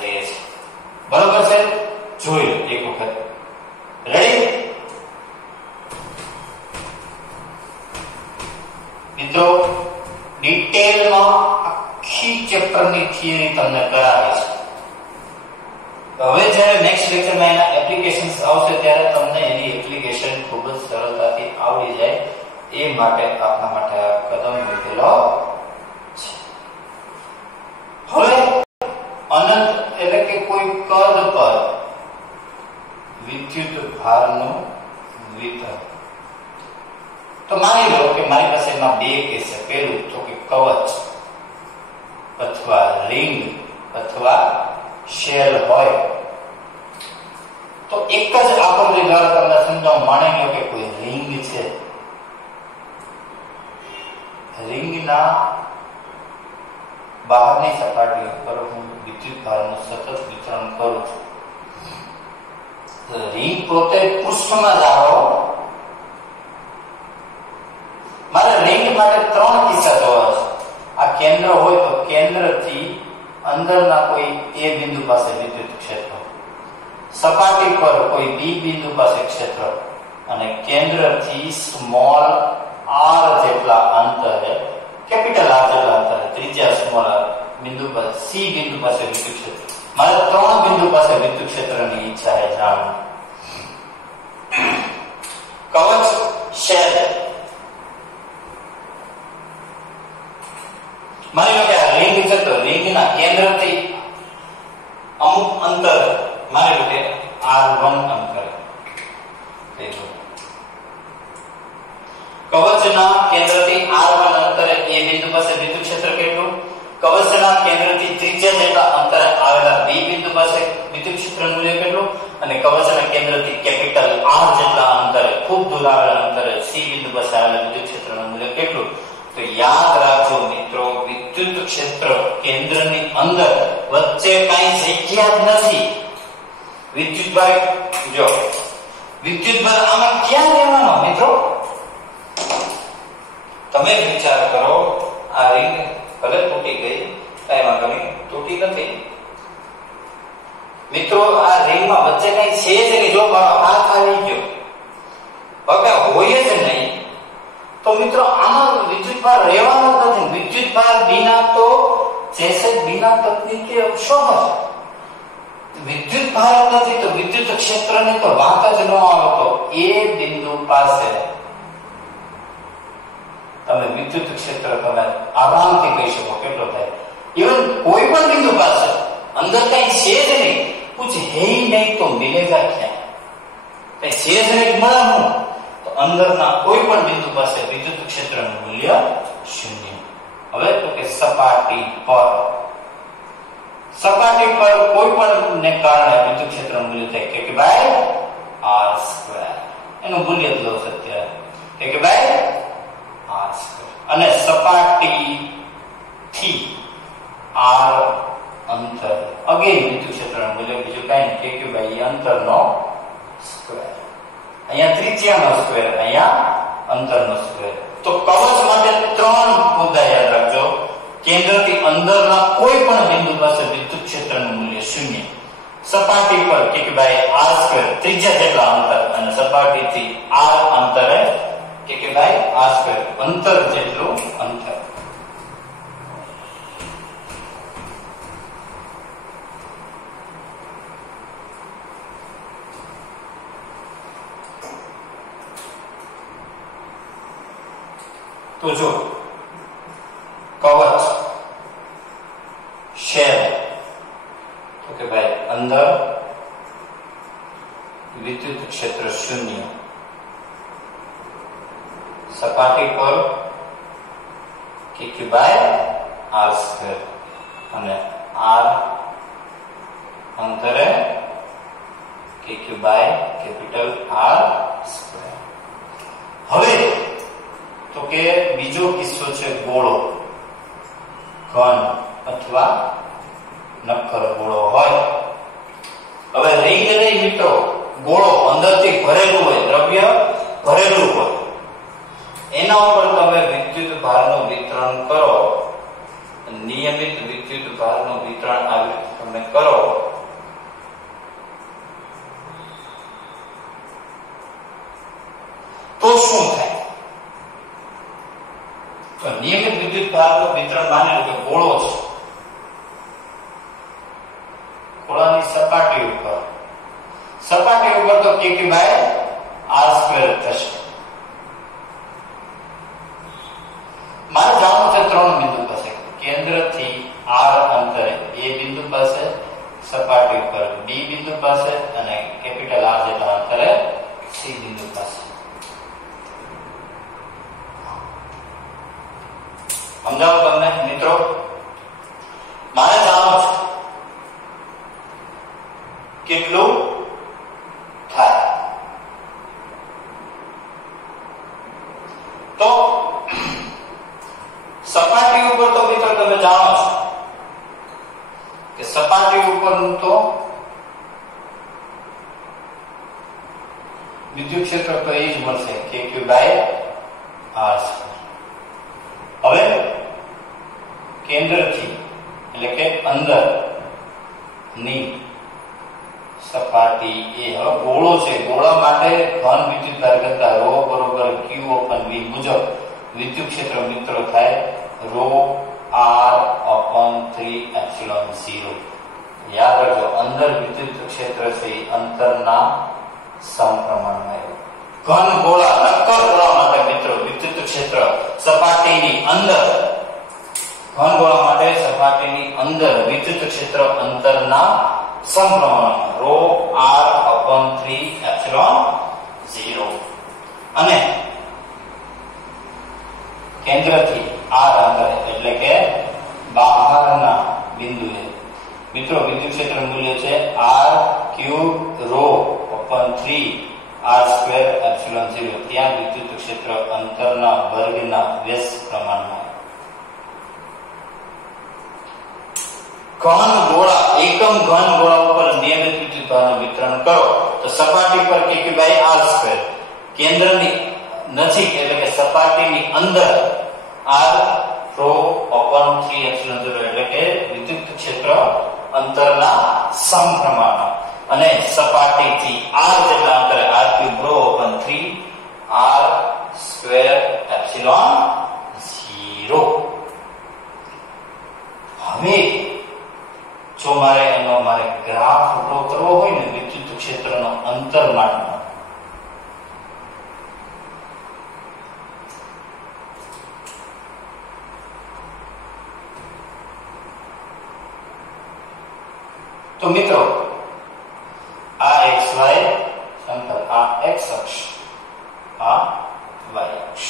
રહેશે. બરોબર છે? જોઈ લો એક વખત. રેડી મિત્રો? ડિટેલમાં આખી ચેપ્ટરની થિયરી તમને કરાવી છે. હવે જ્યારે નેક્સ્ટ લેક્ચરમાં એના એપ્લિકેશન્સ આવશે ત્યારે તમને એની એપ્લિકેશન ખૂબ જ સરળતાથી આવડી જાય એ માટે આપના માટે આ કદમ મૂકેલો છે. હવે અનંત એટલે કે કોઈ કદ પર વિદ્યુત ભારનું વિતરણ. તો માની લો કે મારી પાસે એમાં બે કેસ છે. પહેલું તો કે કવચ અથવા રિંગ અથવા શેલ હોય તો એક જ આકૃતિ દ્વારા તમને સમજાવ. માની લો કે કોઈ રિંગ છે, રિંગના બહારની સપાટી પર હું વિદ્યુત ભારનું સતત વિતરણ કરું છું. રિંગ પોતે પૃષ્ઠમાં જ આવો. મારે રિંગ માટે ત્રણ કિસ્સા જોવા છે. આ કેન્દ્ર હોય તો કેન્દ્રથી અંદરના કોઈ એ બિંદુ પાસે વિદ્યુત ક્ષેત્ર, સપાટી પર કોઈ બી બિંદુ પાસે ક્ષેત્ર અને કેન્દ્રથી સ્મોલ r જેટલા અંતરે કેપિટલ R જેટલા અંતરે ત્રિજ્યા સ્મોલ r બિંદુ પર સી બિંદુ પાસે વિદ્યુત ક્ષેત્ર. મારે 3 બિંદુ પાસે વિદ્યુત ક્ષેત્રની ઈચ્છા છે જાણવાની. કવચ શેલ, માની લો કે આ રિંગ છે તો રિંગના કેન્દ્રથી અમુક અંતર, માની લો કે r1 અંતરે, કવચના કેન્દ્રથી r1 અંતરે એ બિંદુ પાસે વિદ્યુત ક્ષેત્ર કેટલું? કવચના કેન્દ્રથી ત્રિજ્યા જેટલા અંતરે આવેલા બી બિંદુ પાસે વિદ્યુત ક્ષેત્રનું મૂલ્ય કેટલું? અને કવચના કેન્દ્રથી કેપિટલ R જેટલા અંતરે, ખૂબ દૂર આવેલા અંતરે સી બિંદુ પાસે આવેલા વિદ્યુત ક્ષેત્રનું મૂલ્ય કેટલું? તો યાદ રાખજો મિત્રો, વિદ્યુત ક્ષેત્ર કેન્દ્રની અંદર વચ્ચે કાંઈ જગ્યા જ નથી. વિદ્યુતભાર, જો વિદ્યુતભાર આમાં ક્યાં લેવાનો મિત્રો? તમે વિચાર કરો, આ રિંગ ભલે તૂટી ગઈ, કઈ વાંધો નહીં, તૂટી નથી મિત્રો. આ રિંગમાં વચ્ચે કઈ છે જ નહીં. જો હાથ આવી ગયો હવે હોય જ નહીં તો મિત્રો આમાં વિદ્યુતભાર રહેવાનો જ નથી. વિદ્યુતભાર बिना तो जैसे बिना पत्नी के अवशोष. વિદ્યુતભાર નથી તો વિદ્યુત ક્ષેત્રની તો વાત જ ન આવે. તો એ બિંદુ પાસે તમે વિદ્યુત ક્ષેત્ર તમે આરામથી કહી શકો કેટલો થાય. ઇવન કોઈ પણ બિંદુ પાસે અંદર કઈ છે જ નહીં, कुछ है ही नहीं तो मिलेगा क्या? कई છે જ નહીં મળે હું તો અંદરના કોઈ પણ બિંદુ પાસે વિદ્યુત ક્ષેત્રનું મૂલ્ય શૂન્ય. હવે તો કે સપાટી પર કોઈ પણ ને કારણે વિદ્યુત ક્ષેત્રનું મૂલ્ય થાય કે બાય r². એનું મૂલ્ય જ લો અત્યારે કે બાય r². અને સપાટી થી r અંતર અગેન વિદ્યુત ક્ષેત્રનું મૂલ્ય બીજું કઈ નહીં કે બાય અંતરનો સ્ક્વેર. અહીંયા ત્રિજ્યાનો સ્ક્વેર, અહીંયા અંતરનો સ્ક્વેર. તો કવચ માટે 3 મુદ્દા યાદ રાખજો. કેન્દ્રથી અંદરના કોઈ પણ બિંદુ પાસે વિદ્યુત ક્ષેત્રનું મૂલ્ય શૂન્ય. સપાટી પર કે બાય r² ત્રિજ્યા જેટલા અંતર અને સપાટીથી r અંતરે કે બાય r² અંતર જેટલું અંતર. તો જો કવચ શેલ તો કે ભાઈ અંદર વિદ્યુત ક્ષેત્ર શૂન્ય, સપાટી પર કે બાય r² અને r અંતરે કે બાય કેપિટલ R². હવે તો કે બીજો કિસ્સો છે ગોળો, ઘન અથવા નક્કર ગોળો હોય. હવે રિંગ નહીં મિત્રો, ગોળો અંદરથી ભરેલું હોય, દ્રવ્ય ભરેલું હોય, એના ઉપર તમે વિદ્યુત ભારનું વિતરણ કરો, નિયમિત વિદ્યુત ભારનું વિતરણ આવી તમે કરો તો શું થાય? તો નિયમિત વિદ્યુત ભારનું વિતરણ માની લો કે ગોળો છે, ગોળાની સપાટી ઉપર તો કે બાય r² થશે. મારે જાણવું છે 3 બિંદુ પાસે, કેન્દ્રથી r અંતરે એ બિંદુ પાસે, સપાટી ઉપર બી બિંદુ પાસે અને કેપિટલ R જેટલા અંતરે સી બિંદુ પાસે. સમજાવો તમને મિત્રો? મારે જાણવું છે કેટલું થાય. તો સપાટી ઉપર તો મિત્રો તમે જાણો છો કે સપાટી ઉપરનું તો વિદ્યુત ક્ષેત્ર તો એ જ મળશે કે બાય r². હવે કેન્દ્રથી એટલે કે અંદરની સપાટી એ હવે ગોળો છે. ગોળા માટે ઘન વિદ્યુતભાર કરતા ρ બરોબર q upon v મુજબ વિદ્યુત ક્ષેત્ર મિત્રો થાય ρ r upon 3 epsilon 0. યાદ રાખજો, અંદર વિદ્યુત ક્ષેત્ર છે અંતરના સમપ્રમાણમાં. ઘન ગોળા નક્કર ગોળા માટે મિત્રો વિદ્યુત ક્ષેત્ર સપાટીની અંદર, ઘન ગોળા માટે સપાટીની અંદર વિદ્યુત ક્ષેત્ર અંતરના સમપ્રમાણમાં ρ r upon 3 epsilon 0. અને કેન્દ્રથી r અંતરે એટલે કે બહારના બિંદુએ મિત્રો વિદ્યુત ક્ષેત્ર મૂલ્ય છે r cube ρ upon 3 r square epsilon 0. ત્યાં વિદ્યુત ક્ષેત્ર અંતરના વર્ગના વ્યસ્ત પ્રમાણમાં. ઘન ગોળા, એકમ ઘન ગોળા ઉપર નિયમિત વિદ્યુતભારનું વિતરણ કરો તો સપાટી પર kq/r², કેન્દ્રની નજીક એટલે કે સપાટીની અંદર r ρ upon 3 epsilon 0 એટલે કે વિદ્યુત ક્ષેત્ર અંતરના સમપ્રમાણમાં. અને સપાટીથી r જેટલા અંતરે r cube ρ upon 3 r square epsilon 0. હવે જો મારે ગ્રાફ ડ્રો કરવો હોય ને વિદ્યુત ક્ષેત્રનો અંતર માટેનો, તો મિત્રો આ xy સમતલ, આ x અક્ષ, આ y અક્ષ.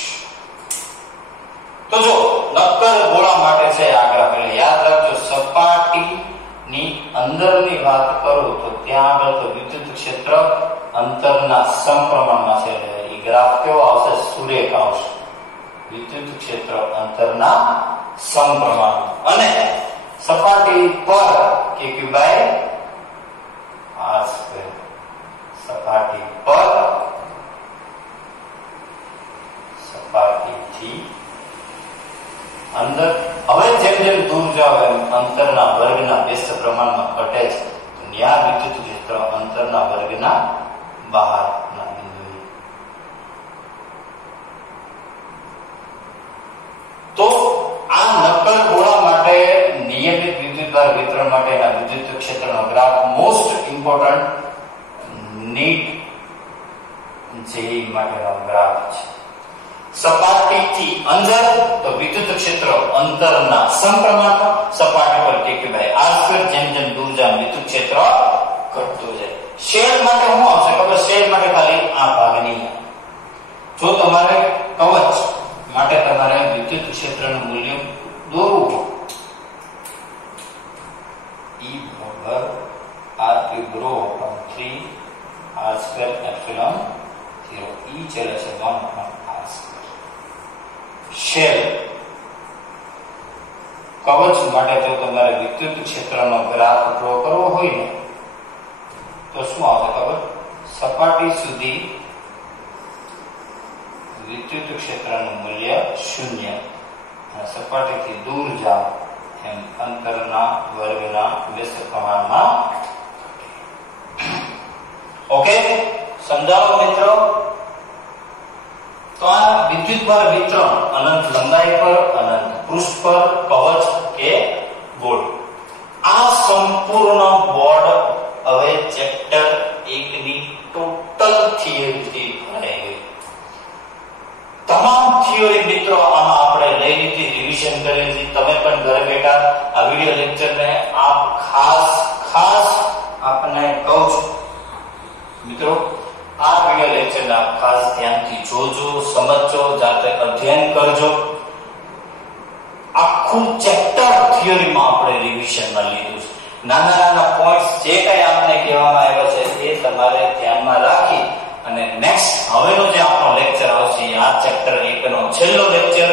તો જો નક્કર ગોળા માટે છે આ ગ્રાફ, એટલે યાદ રાખજો સપાટીની અંદરની વાત કરું તો ત્યાં આગળ તો વિદ્યુત ક્ષેત્ર અંતરના સમપ્રમાણમાં છે. એ ગ્રાફ કેવો આવશે? સુરેખ આવશે. વિદ્યુત ક્ષેત્ર અંતરના સમપ્રમાણમાં. અને સપાટી પર kq/r², સપાટી પર, સપાટીથી અંદર. હવે જેમ જેમ દૂર જાવ એમ અંતરના વર્ગના વ્યસ્ત પ્રમાણમાં ઘટે છે. ત્યાં વિદ્યુત ક્ષેત્ર અંતરના વર્ગના બહારના બિંદુએ. તો આ નક્કર ગોળા માટે નિયમિત વિદ્યુતભાર વિતરણ માટેના વિદ્યુત ક્ષેત્રનો graph most important NEET JEE માટેનો ગ્રાફ છે. સપાટીથી અંદર તો વિદ્યુત ક્ષેત્ર અંતરના સમપ્રમાણમાં, સપાટી પર kq/r², જેમ જેમ દૂર જાવ વિદ્યુત ક્ષેત્ર ઘટતું જાય. શેલ માટે શું આવશે ખબર? શેલ માટે ખાલી આ ભાગની. જો તમારે કવચ માટે તમારે વિદ્યુત ક્ષેત્રનું મૂલ્ય દોરવું હોય, E બરાબર r cube ρ upon 3 r square epsilon 0. E ચલે છે 1/r². શેલ કવચ માટે જો તમારે વિદ્યુત ક્ષેત્રનો ગ્રાફ ડ્રો કરવો હોય ને તો શું આવશે ખબર? સપાટી સુધી વિદ્યુત ક્ષેત્રનું મૂલ્ય 0, અને સપાટીથી દૂર જાવ એમ અંતરના વર્ગના વ્યસ્ત પ્રમાણમાં. ઓકે, સમજાવો મિત્રો? તો આ વિદ્યુતભાર વિતરણ અનંત લંબાઈ પર, અનંત પૃષ્ઠ પર, કવચ કે ગોળ, આ સંપૂર્ણ બોર્ડ હવે ચેપ્ટર 1 ની ટોટલ થિયરીથી ભરાઈ ગઈ. તમામ થિયરી મિત્રો આમાં આપણે લઈ લીધી, રિવિઝન કરી લીધી. તમે પણ ઘરે બેઠા આ વિડિયો લેક્ચરને આપ ખાસ આપને કહું છું મિત્રો, આ વિડિયો લેક્ચરને આપ ખાસ ધ્યાનથી જોજો, સમજજો, જાતે અધ્યયન કરજો. આખું ચેપ્ટર થિયરીમાં આપણે રિવિઝનમાં લીધું છે. નાના નાના પોઈન્ટ્સ જે કંઈ આપને કહેવામાં આવ્યા છે એ તમારે ધ્યાનમાં રાખી અને નેક્સ્ટ હવેનો જે આપણો લેક્ચર આવશે આ ચેપ્ટર 1 નો છેલ્લો લેક્ચર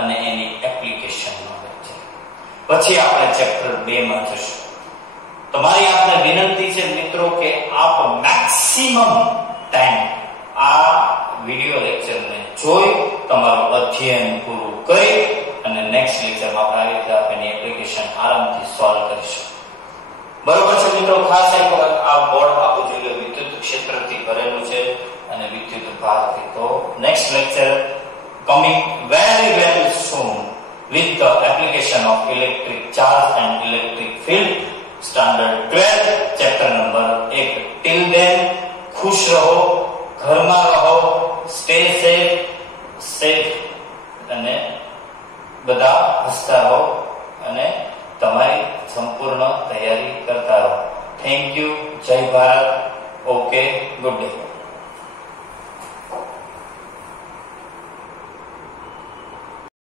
અને એની એપ્લિકેશનનો લેક્ચર. પછી આપણે ચેપ્ટર 2 માં જશું. તમારી આપને વિનંતી છે મિત્રો કે આપ મેક્સિમમ ટાઈમ આ વિડિયો લેક્ચરને જોઈ તમારું અધ્યયન પૂરું કરી અને નેક્સ્ટ લેક્ચરમાં આપણે આ રીતે આપેની એપ્લિકેશન આરામથી સોલ્વ કરીશું. બરોબર છે મિત્રો? ખાસ એક વખત આ બોર્ડ આપવું જોઈએ વિદ્યુત ક્ષેત્રથી ભરેલું છે અને વિદ્યુત ભારથી. તો next lecture coming very soon with the application of electric charge and electric field, standard 12, chapter number 1. Till then, ખુશ રહો, ઘરમાં રહો, stay safe અને બધા હસતા રહો અને તમારી સંપૂર્ણ તૈયારી કરતા રહો. Thank you. જય ભારત. Okay, good day.